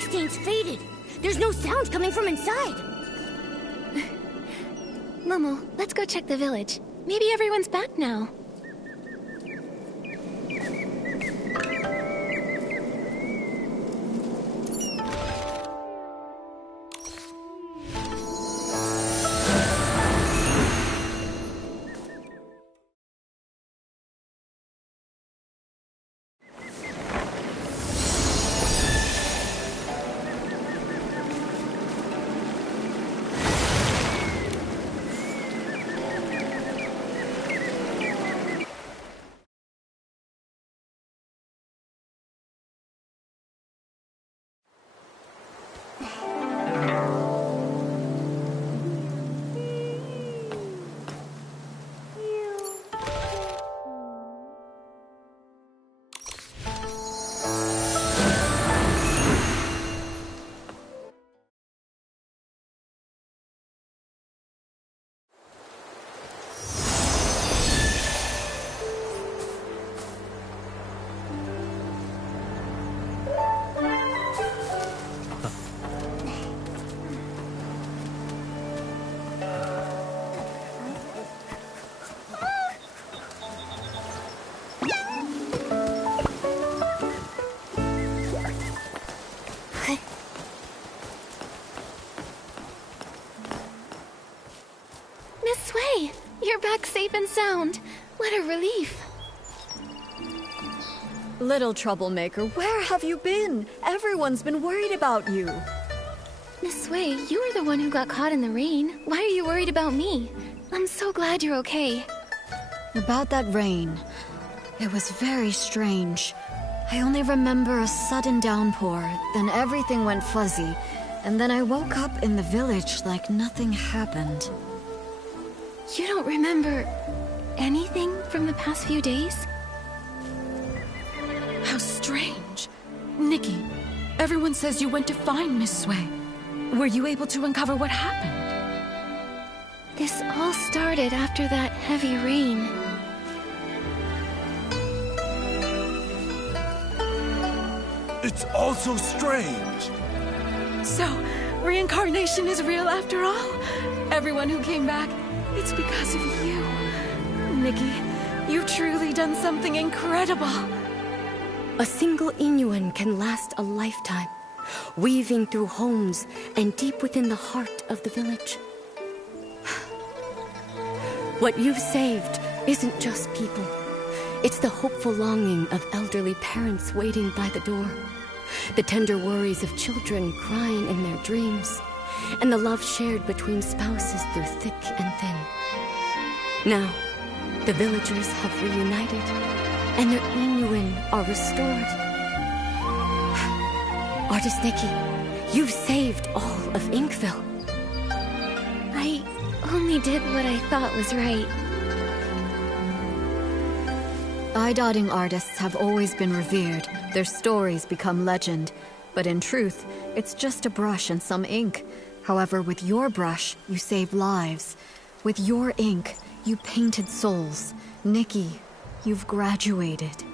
Stain's faded. There's no sound coming from inside. Momo, let's go check the village. Maybe everyone's back now. Wei, you're back safe and sound. What a relief. Little troublemaker, where have you been? Everyone's been worried about you. Miss Wei, you were the one who got caught in the rain. Why are you worried about me? I'm so glad you're okay. About that rain, it was very strange. I only remember a sudden downpour, then everything went fuzzy, and then I woke up in the village like nothing happened. You don't remember anything from the past few days? How strange. Nikki, everyone says you went to find Miss Sway. Were you able to uncover what happened? This all started after that heavy rain. It's all so strange. So, reincarnation is real after all? Everyone who came back, it's because of you. Nikki, you've truly done something incredible. A single Inuan can last a lifetime, weaving through homes and deep within the heart of the village. What you've saved isn't just people. It's the hopeful longing of elderly parents waiting by the door, the tender worries of children crying in their dreams, and the love shared between spouses through thick and thin. Now, the villagers have reunited, and their Inuan are restored. Artist Nikki, you've saved all of Inkville. I only did what I thought was right. Eye-dotting artists have always been revered. Their stories become legend. But in truth, it's just a brush and some ink. However, with your brush, you save lives. With your ink, you painted souls. Nikki, you've graduated.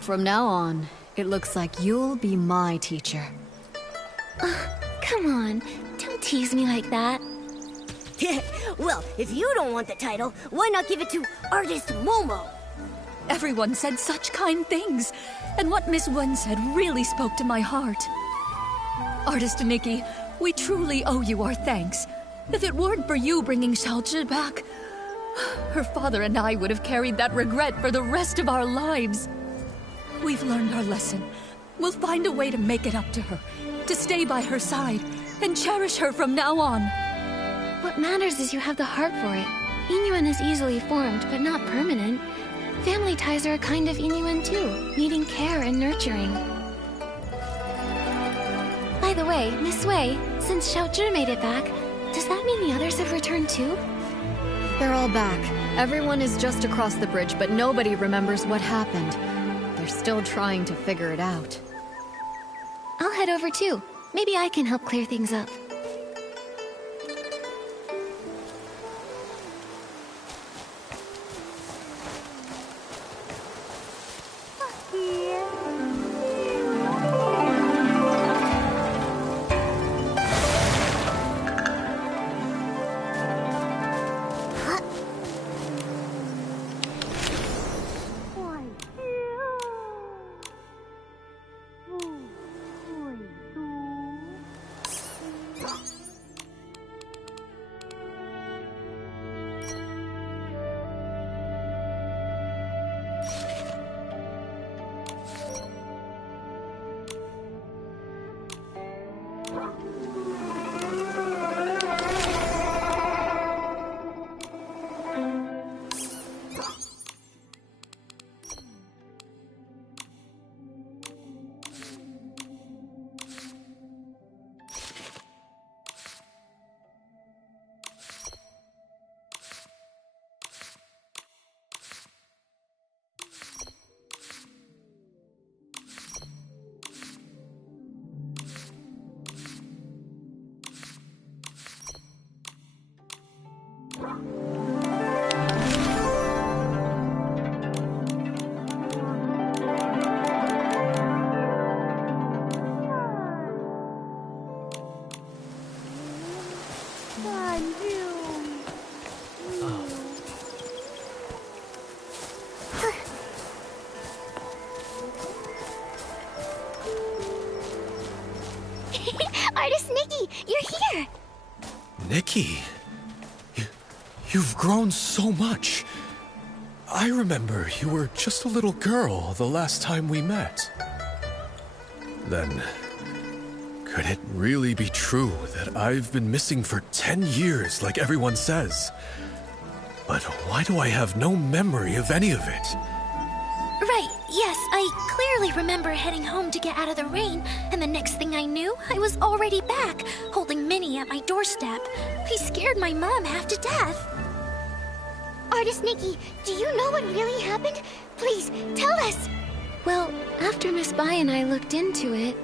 From now on, it looks like you'll be my teacher. Come on, don't tease me like that. Well, if you don't want the title, why not give it to Artist Momo? Everyone said such kind things, and what Miss Wen said really spoke to my heart. Artist Nikki, we truly owe you our thanks. If it weren't for you bringing Xiaozhi back, her father and I would have carried that regret for the rest of our lives. We've learned our lesson. We'll find a way to make it up to her, to stay by her side, and cherish her from now on. What matters is you have the heart for it. Inuan is easily formed, but not permanent. Family ties are a kind of Inuan too, needing care and nurturing. By the way, Miss Wei, since Xiaozhi made it back, does that mean the others have returned too? They're all back. Everyone is just across the bridge, but nobody remembers what happened. They're still trying to figure it out. I'll head over too. Maybe I can help clear things up. Artist Nikki, you're here! Nikki, You've grown so much. I remember you were just a little girl the last time we met. Then, could it really be true that I've been missing for 10 years like everyone says? But why do I have no memory of any of it? Right, yes, I clearly remember heading home to get out of the rain, and the next thing I knew, I was already back, holding Minnie at my doorstep. I scared my mom half to death. Artist Nikki, do you know what really happened? Please, tell us! Well, after Miss Bai and I looked into it...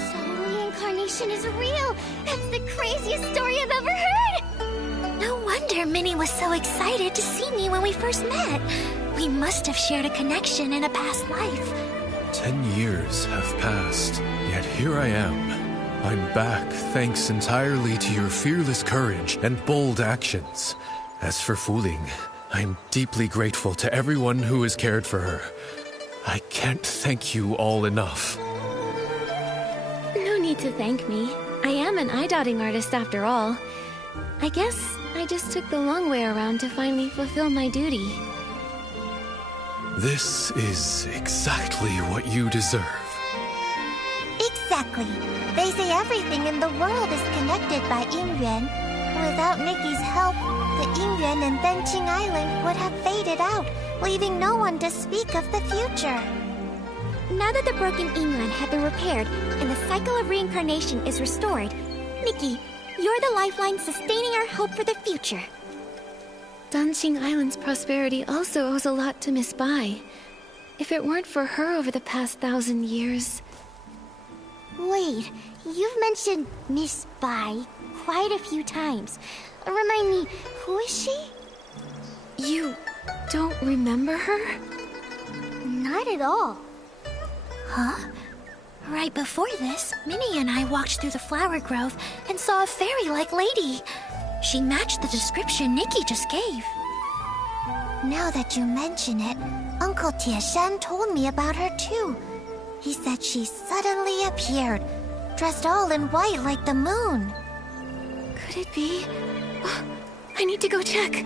So reincarnation is real! That's the craziest story I've ever heard! No wonder Minnie was so excited to see me when we first met. We must have shared a connection in a past life. 10 years have passed, yet here I am. I'm back thanks entirely to your fearless courage and bold actions. As for Fu Ling, I'm deeply grateful to everyone who has cared for her. I can't thank you all enough. No need to thank me. I am an eye-dotting artist after all. I guess I just took the long way around to finally fulfill my duty. This is exactly what you deserve. Exactly. They say everything in the world is connected by Yingyuan. Without Nikki's help, the Yingyuan and Benqing Island would have faded out, leaving no one to speak of the future. Now that the broken Yingyuan had been repaired and the cycle of reincarnation is restored, Nikki, you're the lifeline sustaining our hope for the future. Danqing Island's prosperity also owes a lot to Miss Bai. If it weren't for her over the past 1,000 years... Wait, you've mentioned Miss Bai quite a few times. Remind me, who is she? You don't remember her? Not at all. Huh? Right before this, Minnie and I walked through the flower grove and saw a fairy-like lady. She matched the description Nikki just gave. Now that you mention it, Uncle Tieshan told me about her too. He said she suddenly appeared, dressed all in white like the moon. Could it be? I need to go check.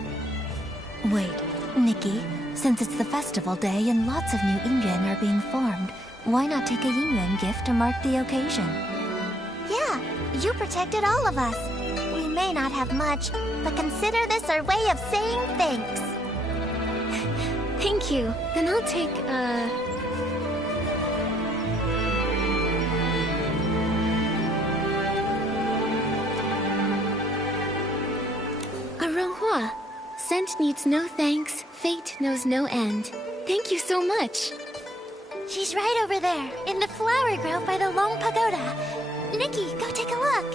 Wait, Nikki, since it's the festival day and lots of new Yingyuan are being formed, why not take a Yingyuan gift to mark the occasion? Yeah, you protected all of us. We may not have much, but consider this our way of saying thanks. Thank you. Then I'll take, a Renghua. Scent needs no thanks, fate knows no end. Thank you so much. She's right over there, in the flower grove by the Long Pagoda. Nikki, go take a look.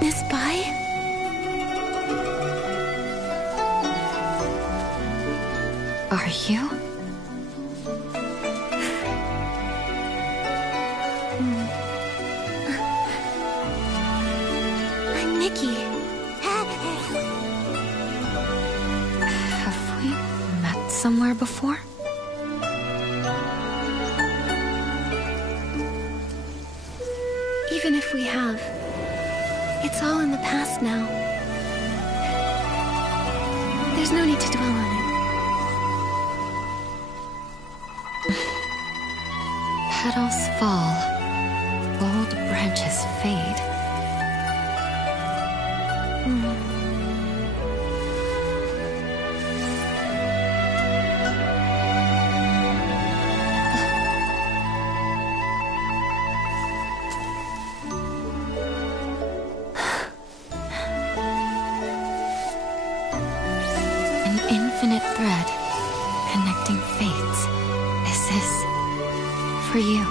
Miss Bai? Are you? I'm Nikki. Have we met somewhere before? Even if we have, it's all in the past now. There's no need to dwell on it. Petals fall, old branches fade. An infinite thread connecting fates. This is for you.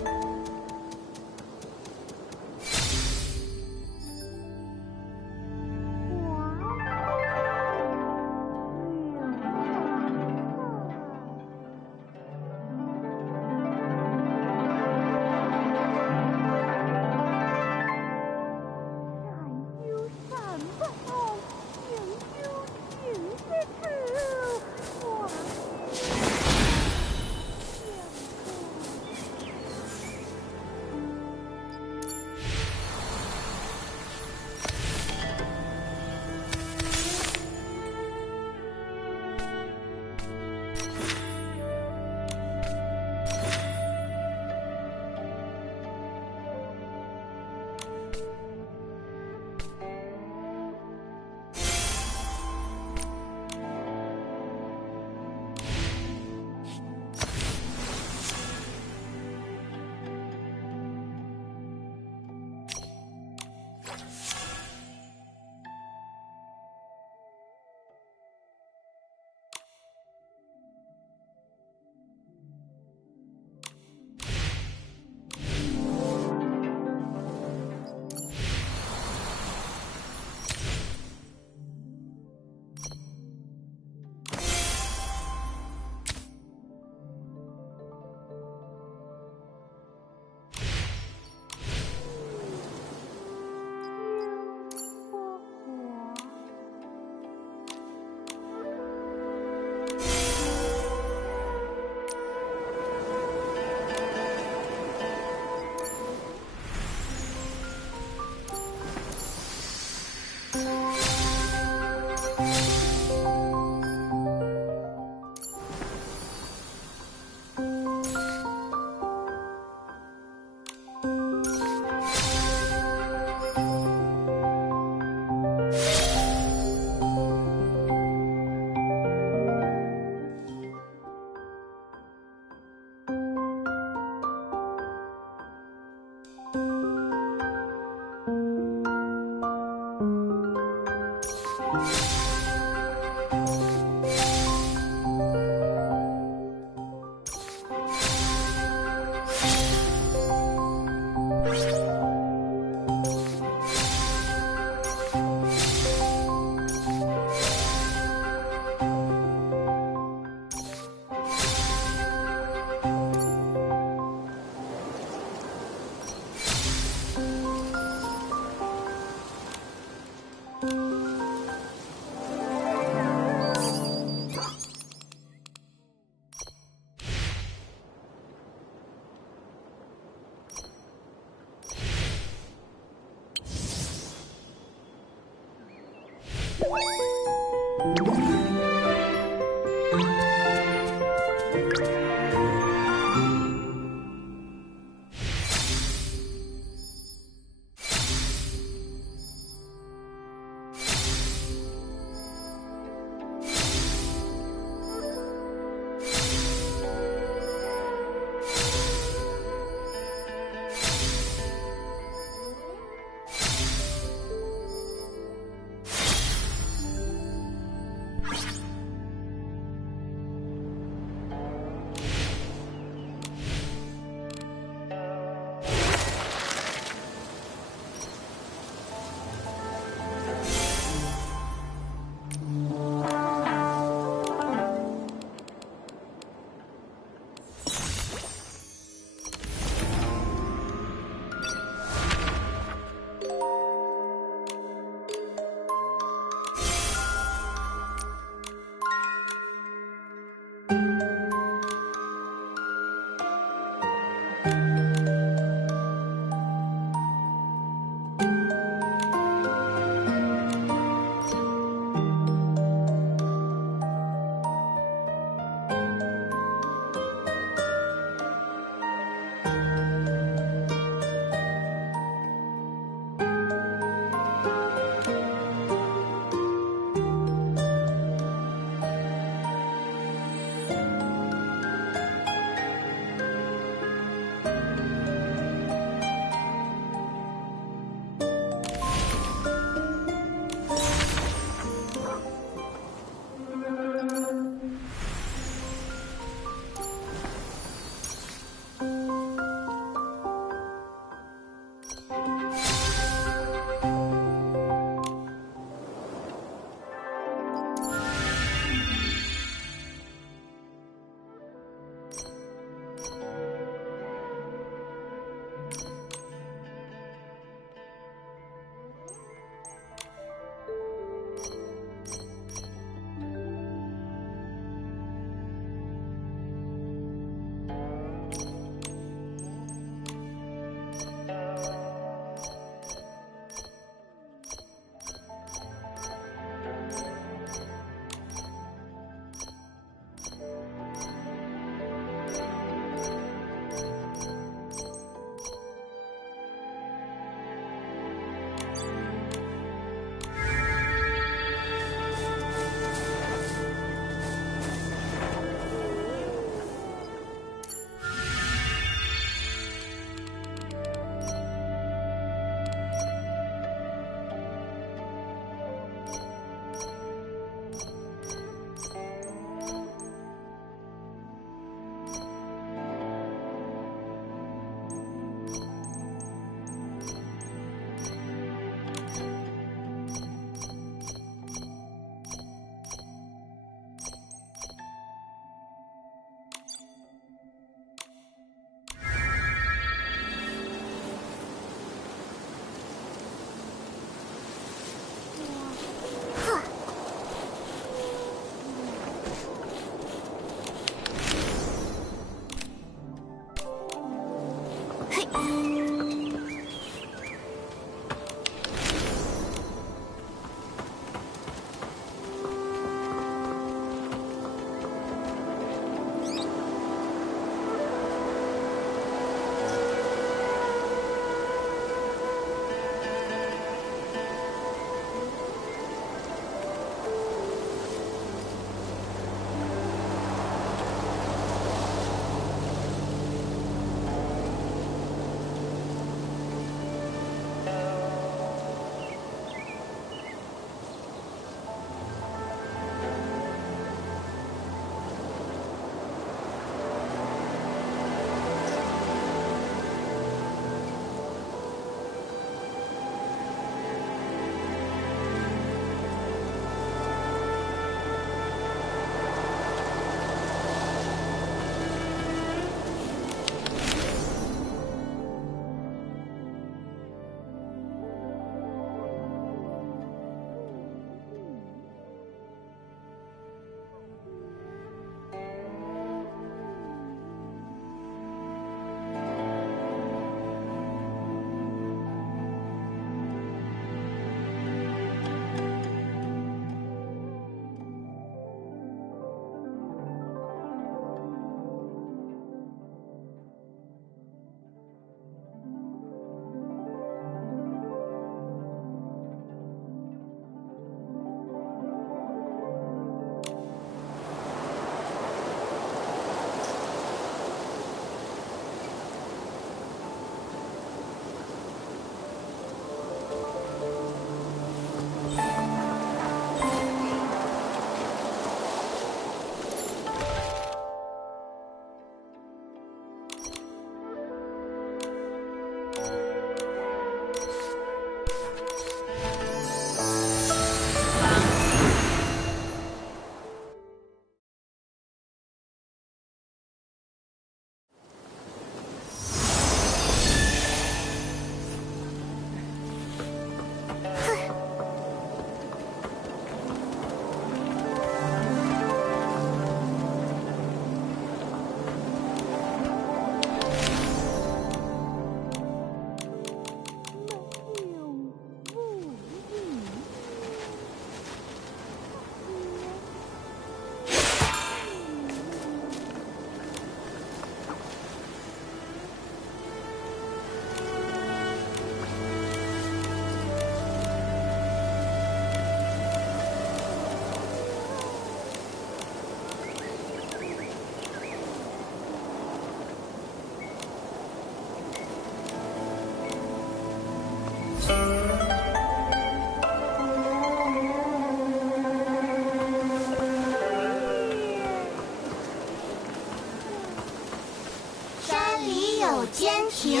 亭，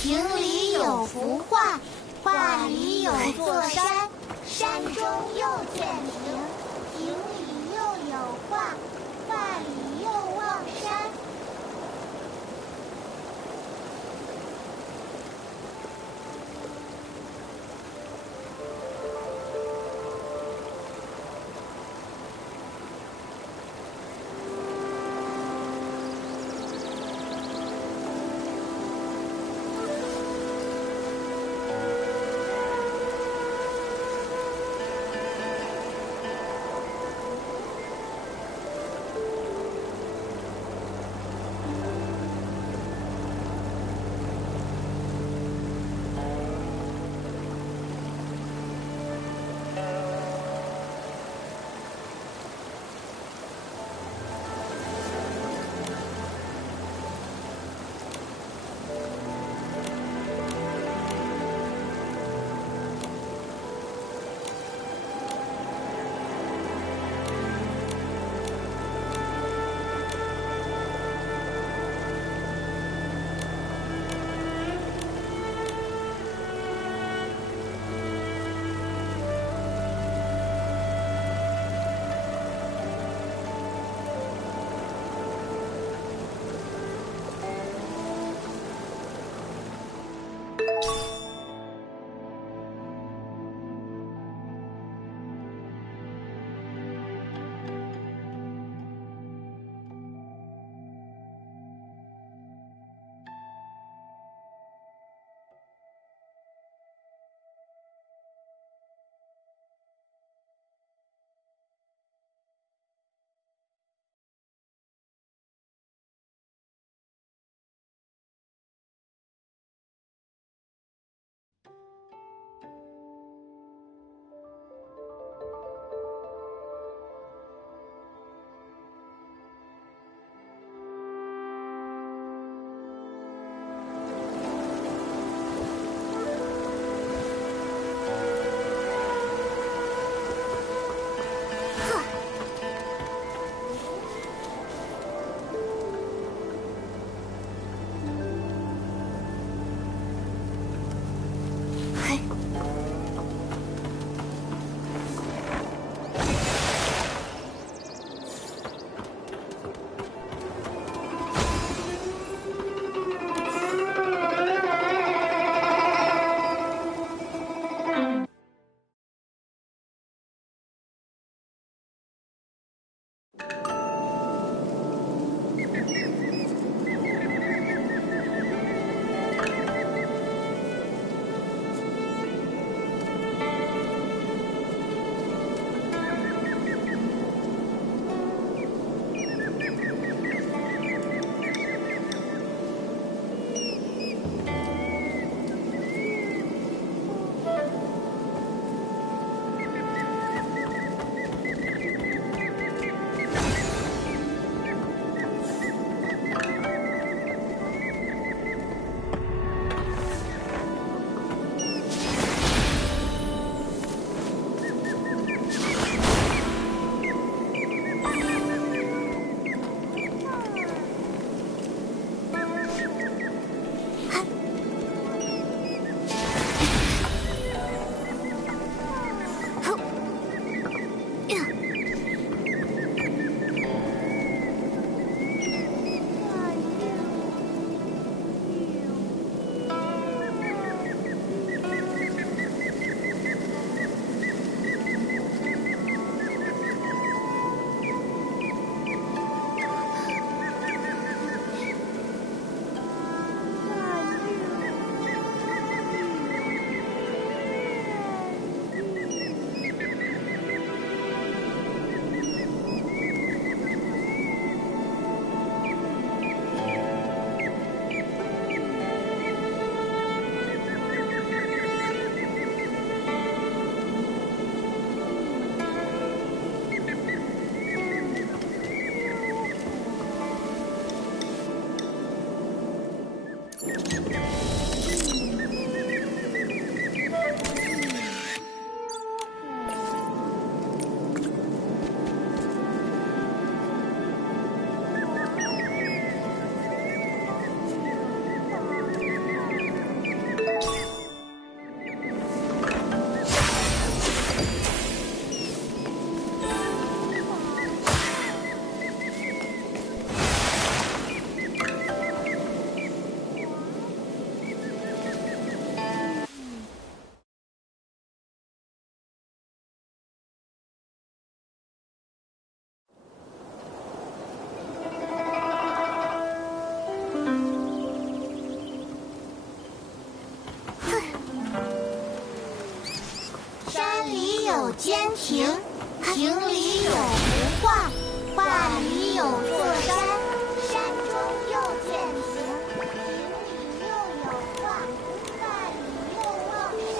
亭里有幅画，画里有座山，山中又见亭，亭里又有画，画里又望山。坚亭，亭里有幅画，画里有座山，山中又见亭，亭里又有画，画里又望山。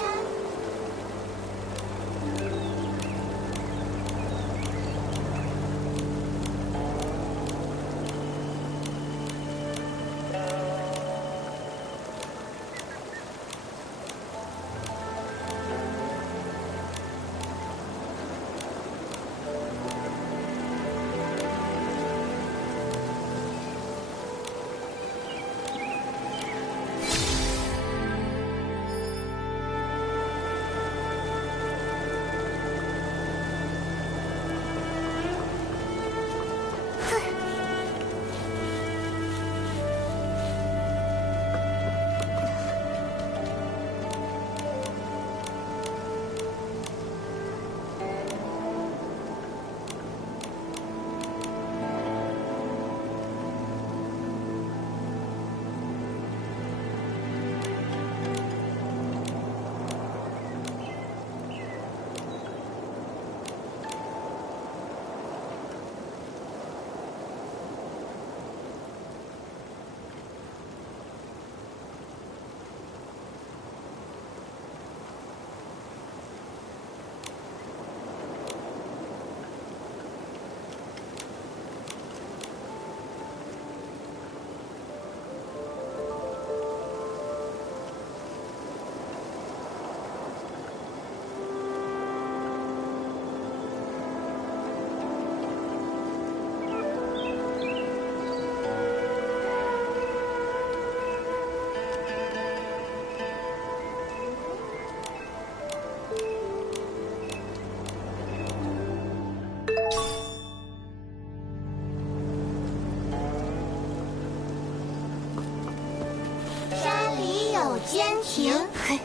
坚亭，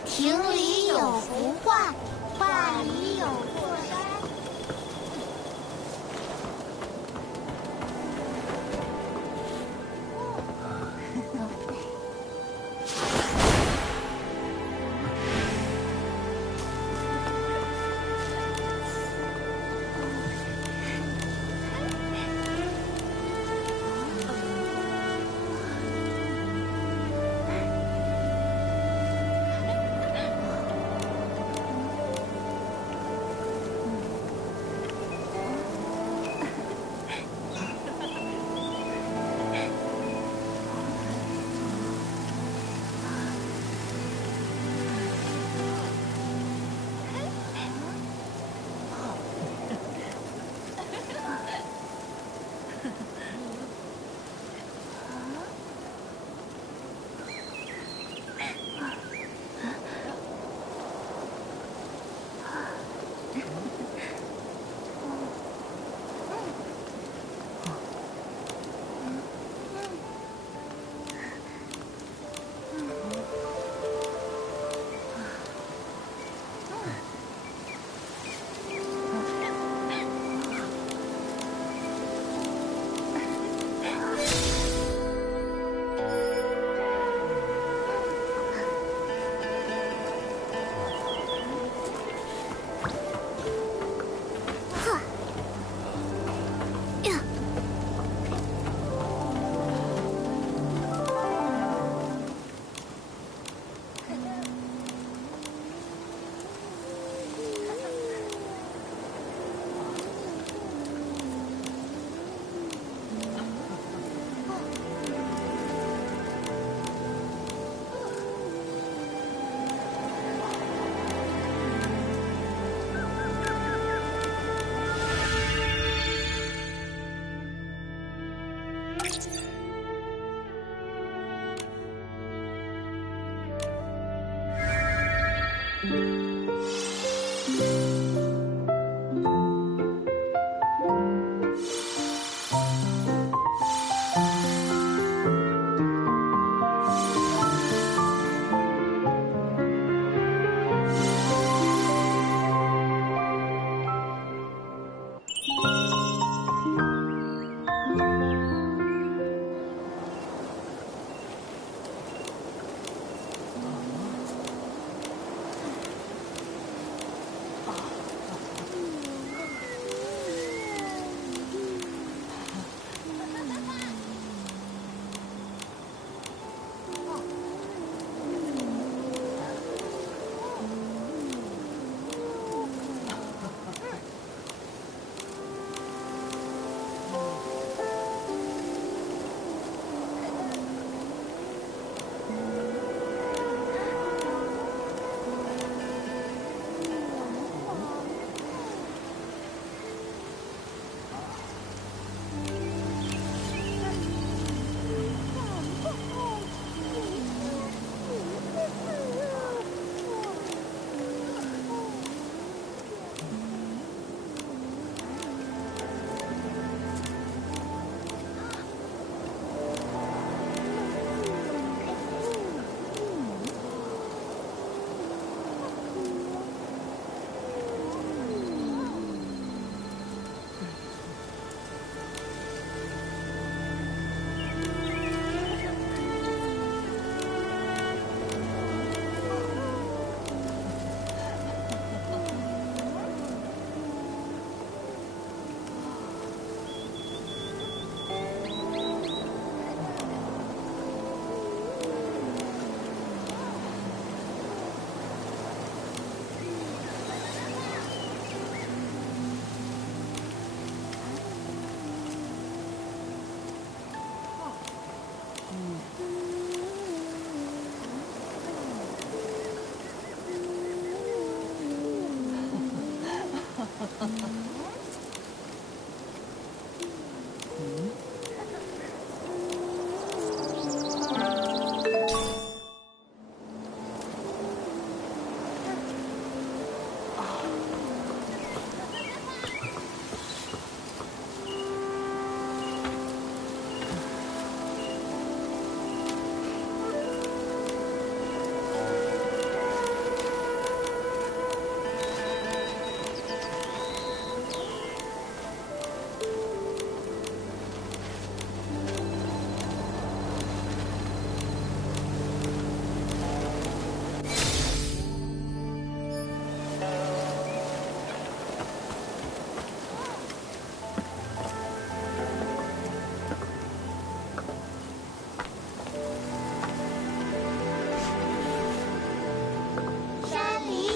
亭里有幅画，画里有座山。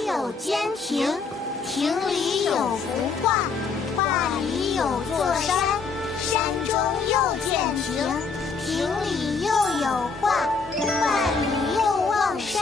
有间亭，亭里有幅画，画里有座山，山中又见亭，亭里又有画，画里又望山。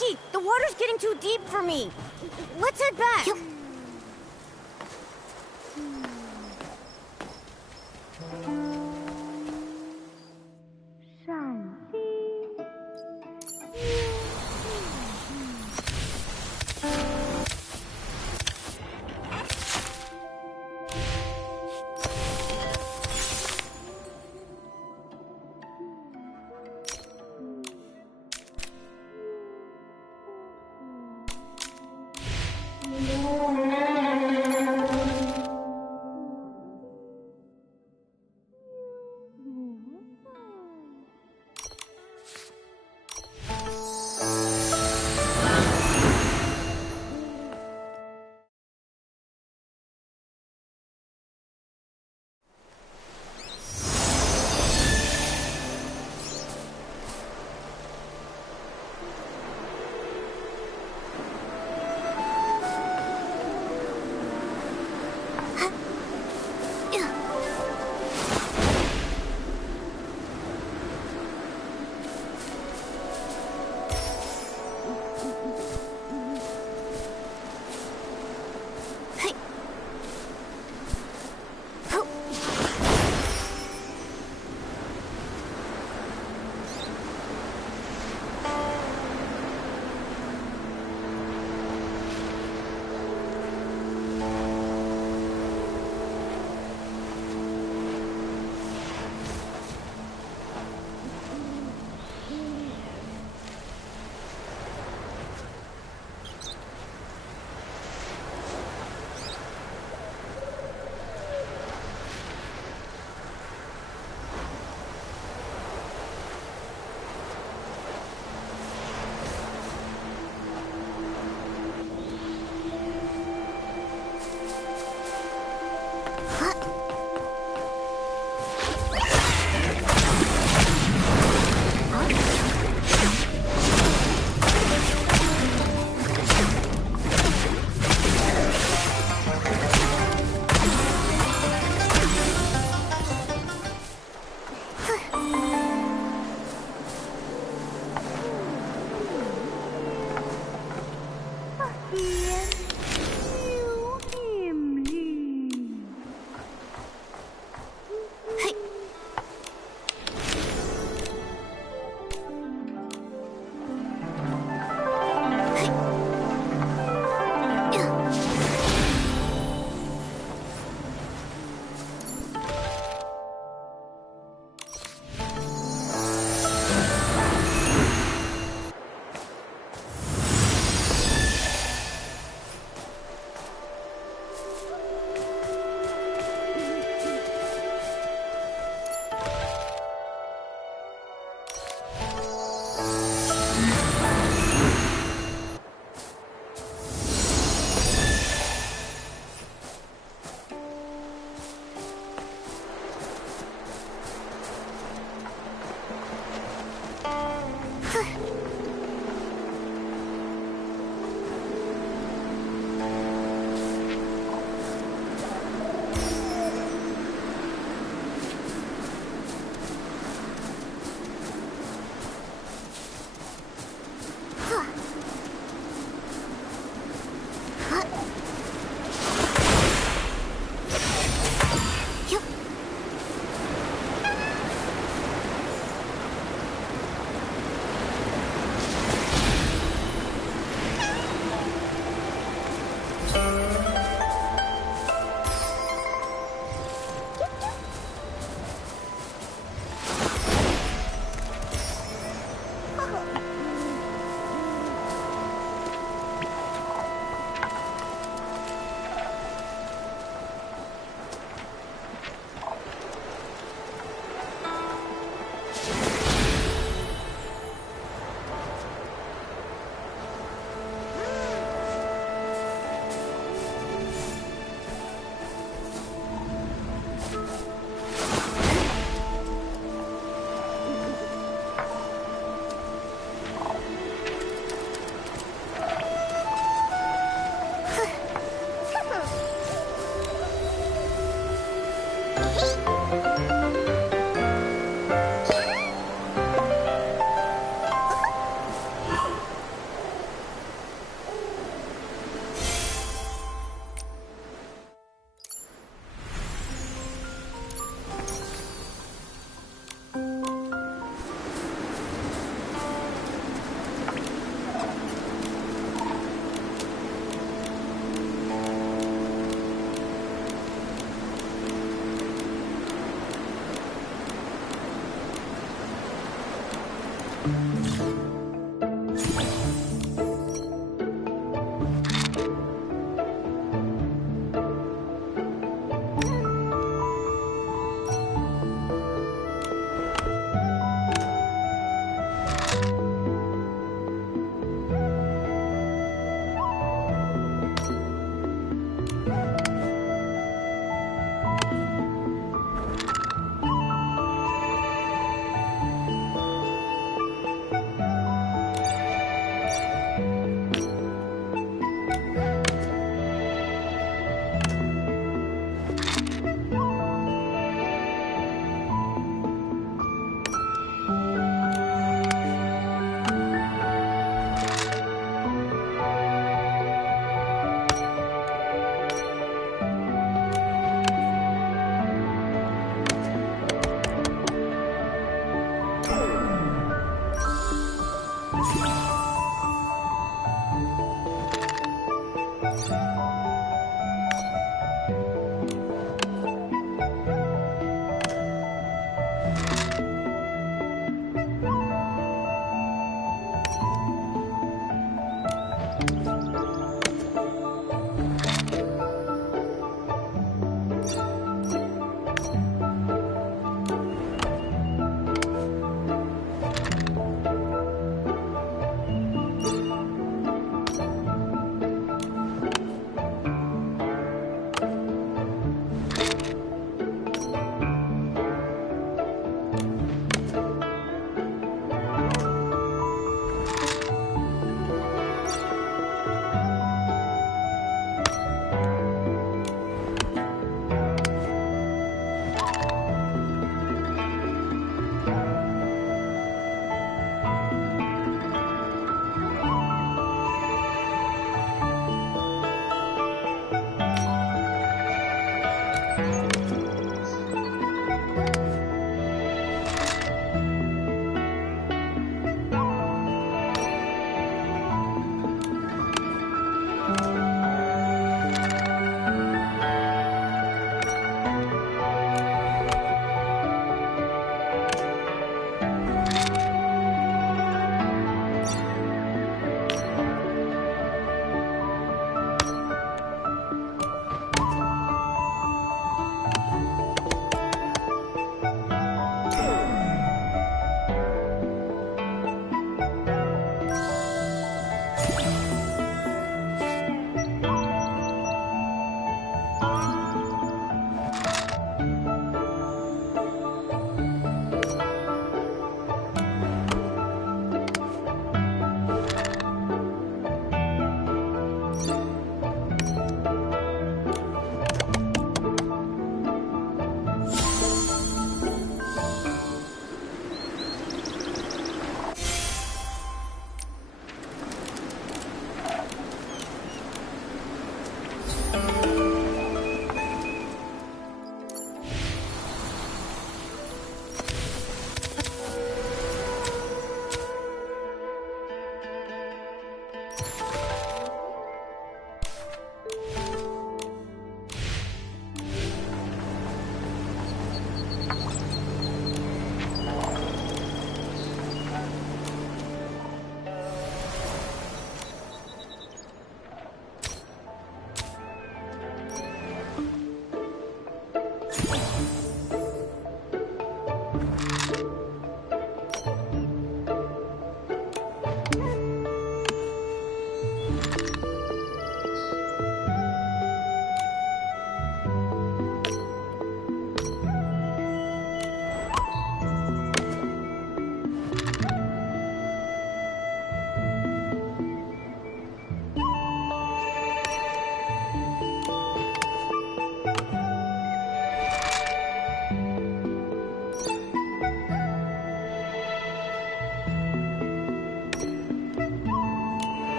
Nikki, the water's getting too deep for me. Let's head back.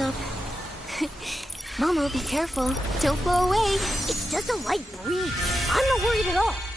Up. Momo, be careful. Don't blow away. It's just a light breeze. I'm not worried at all.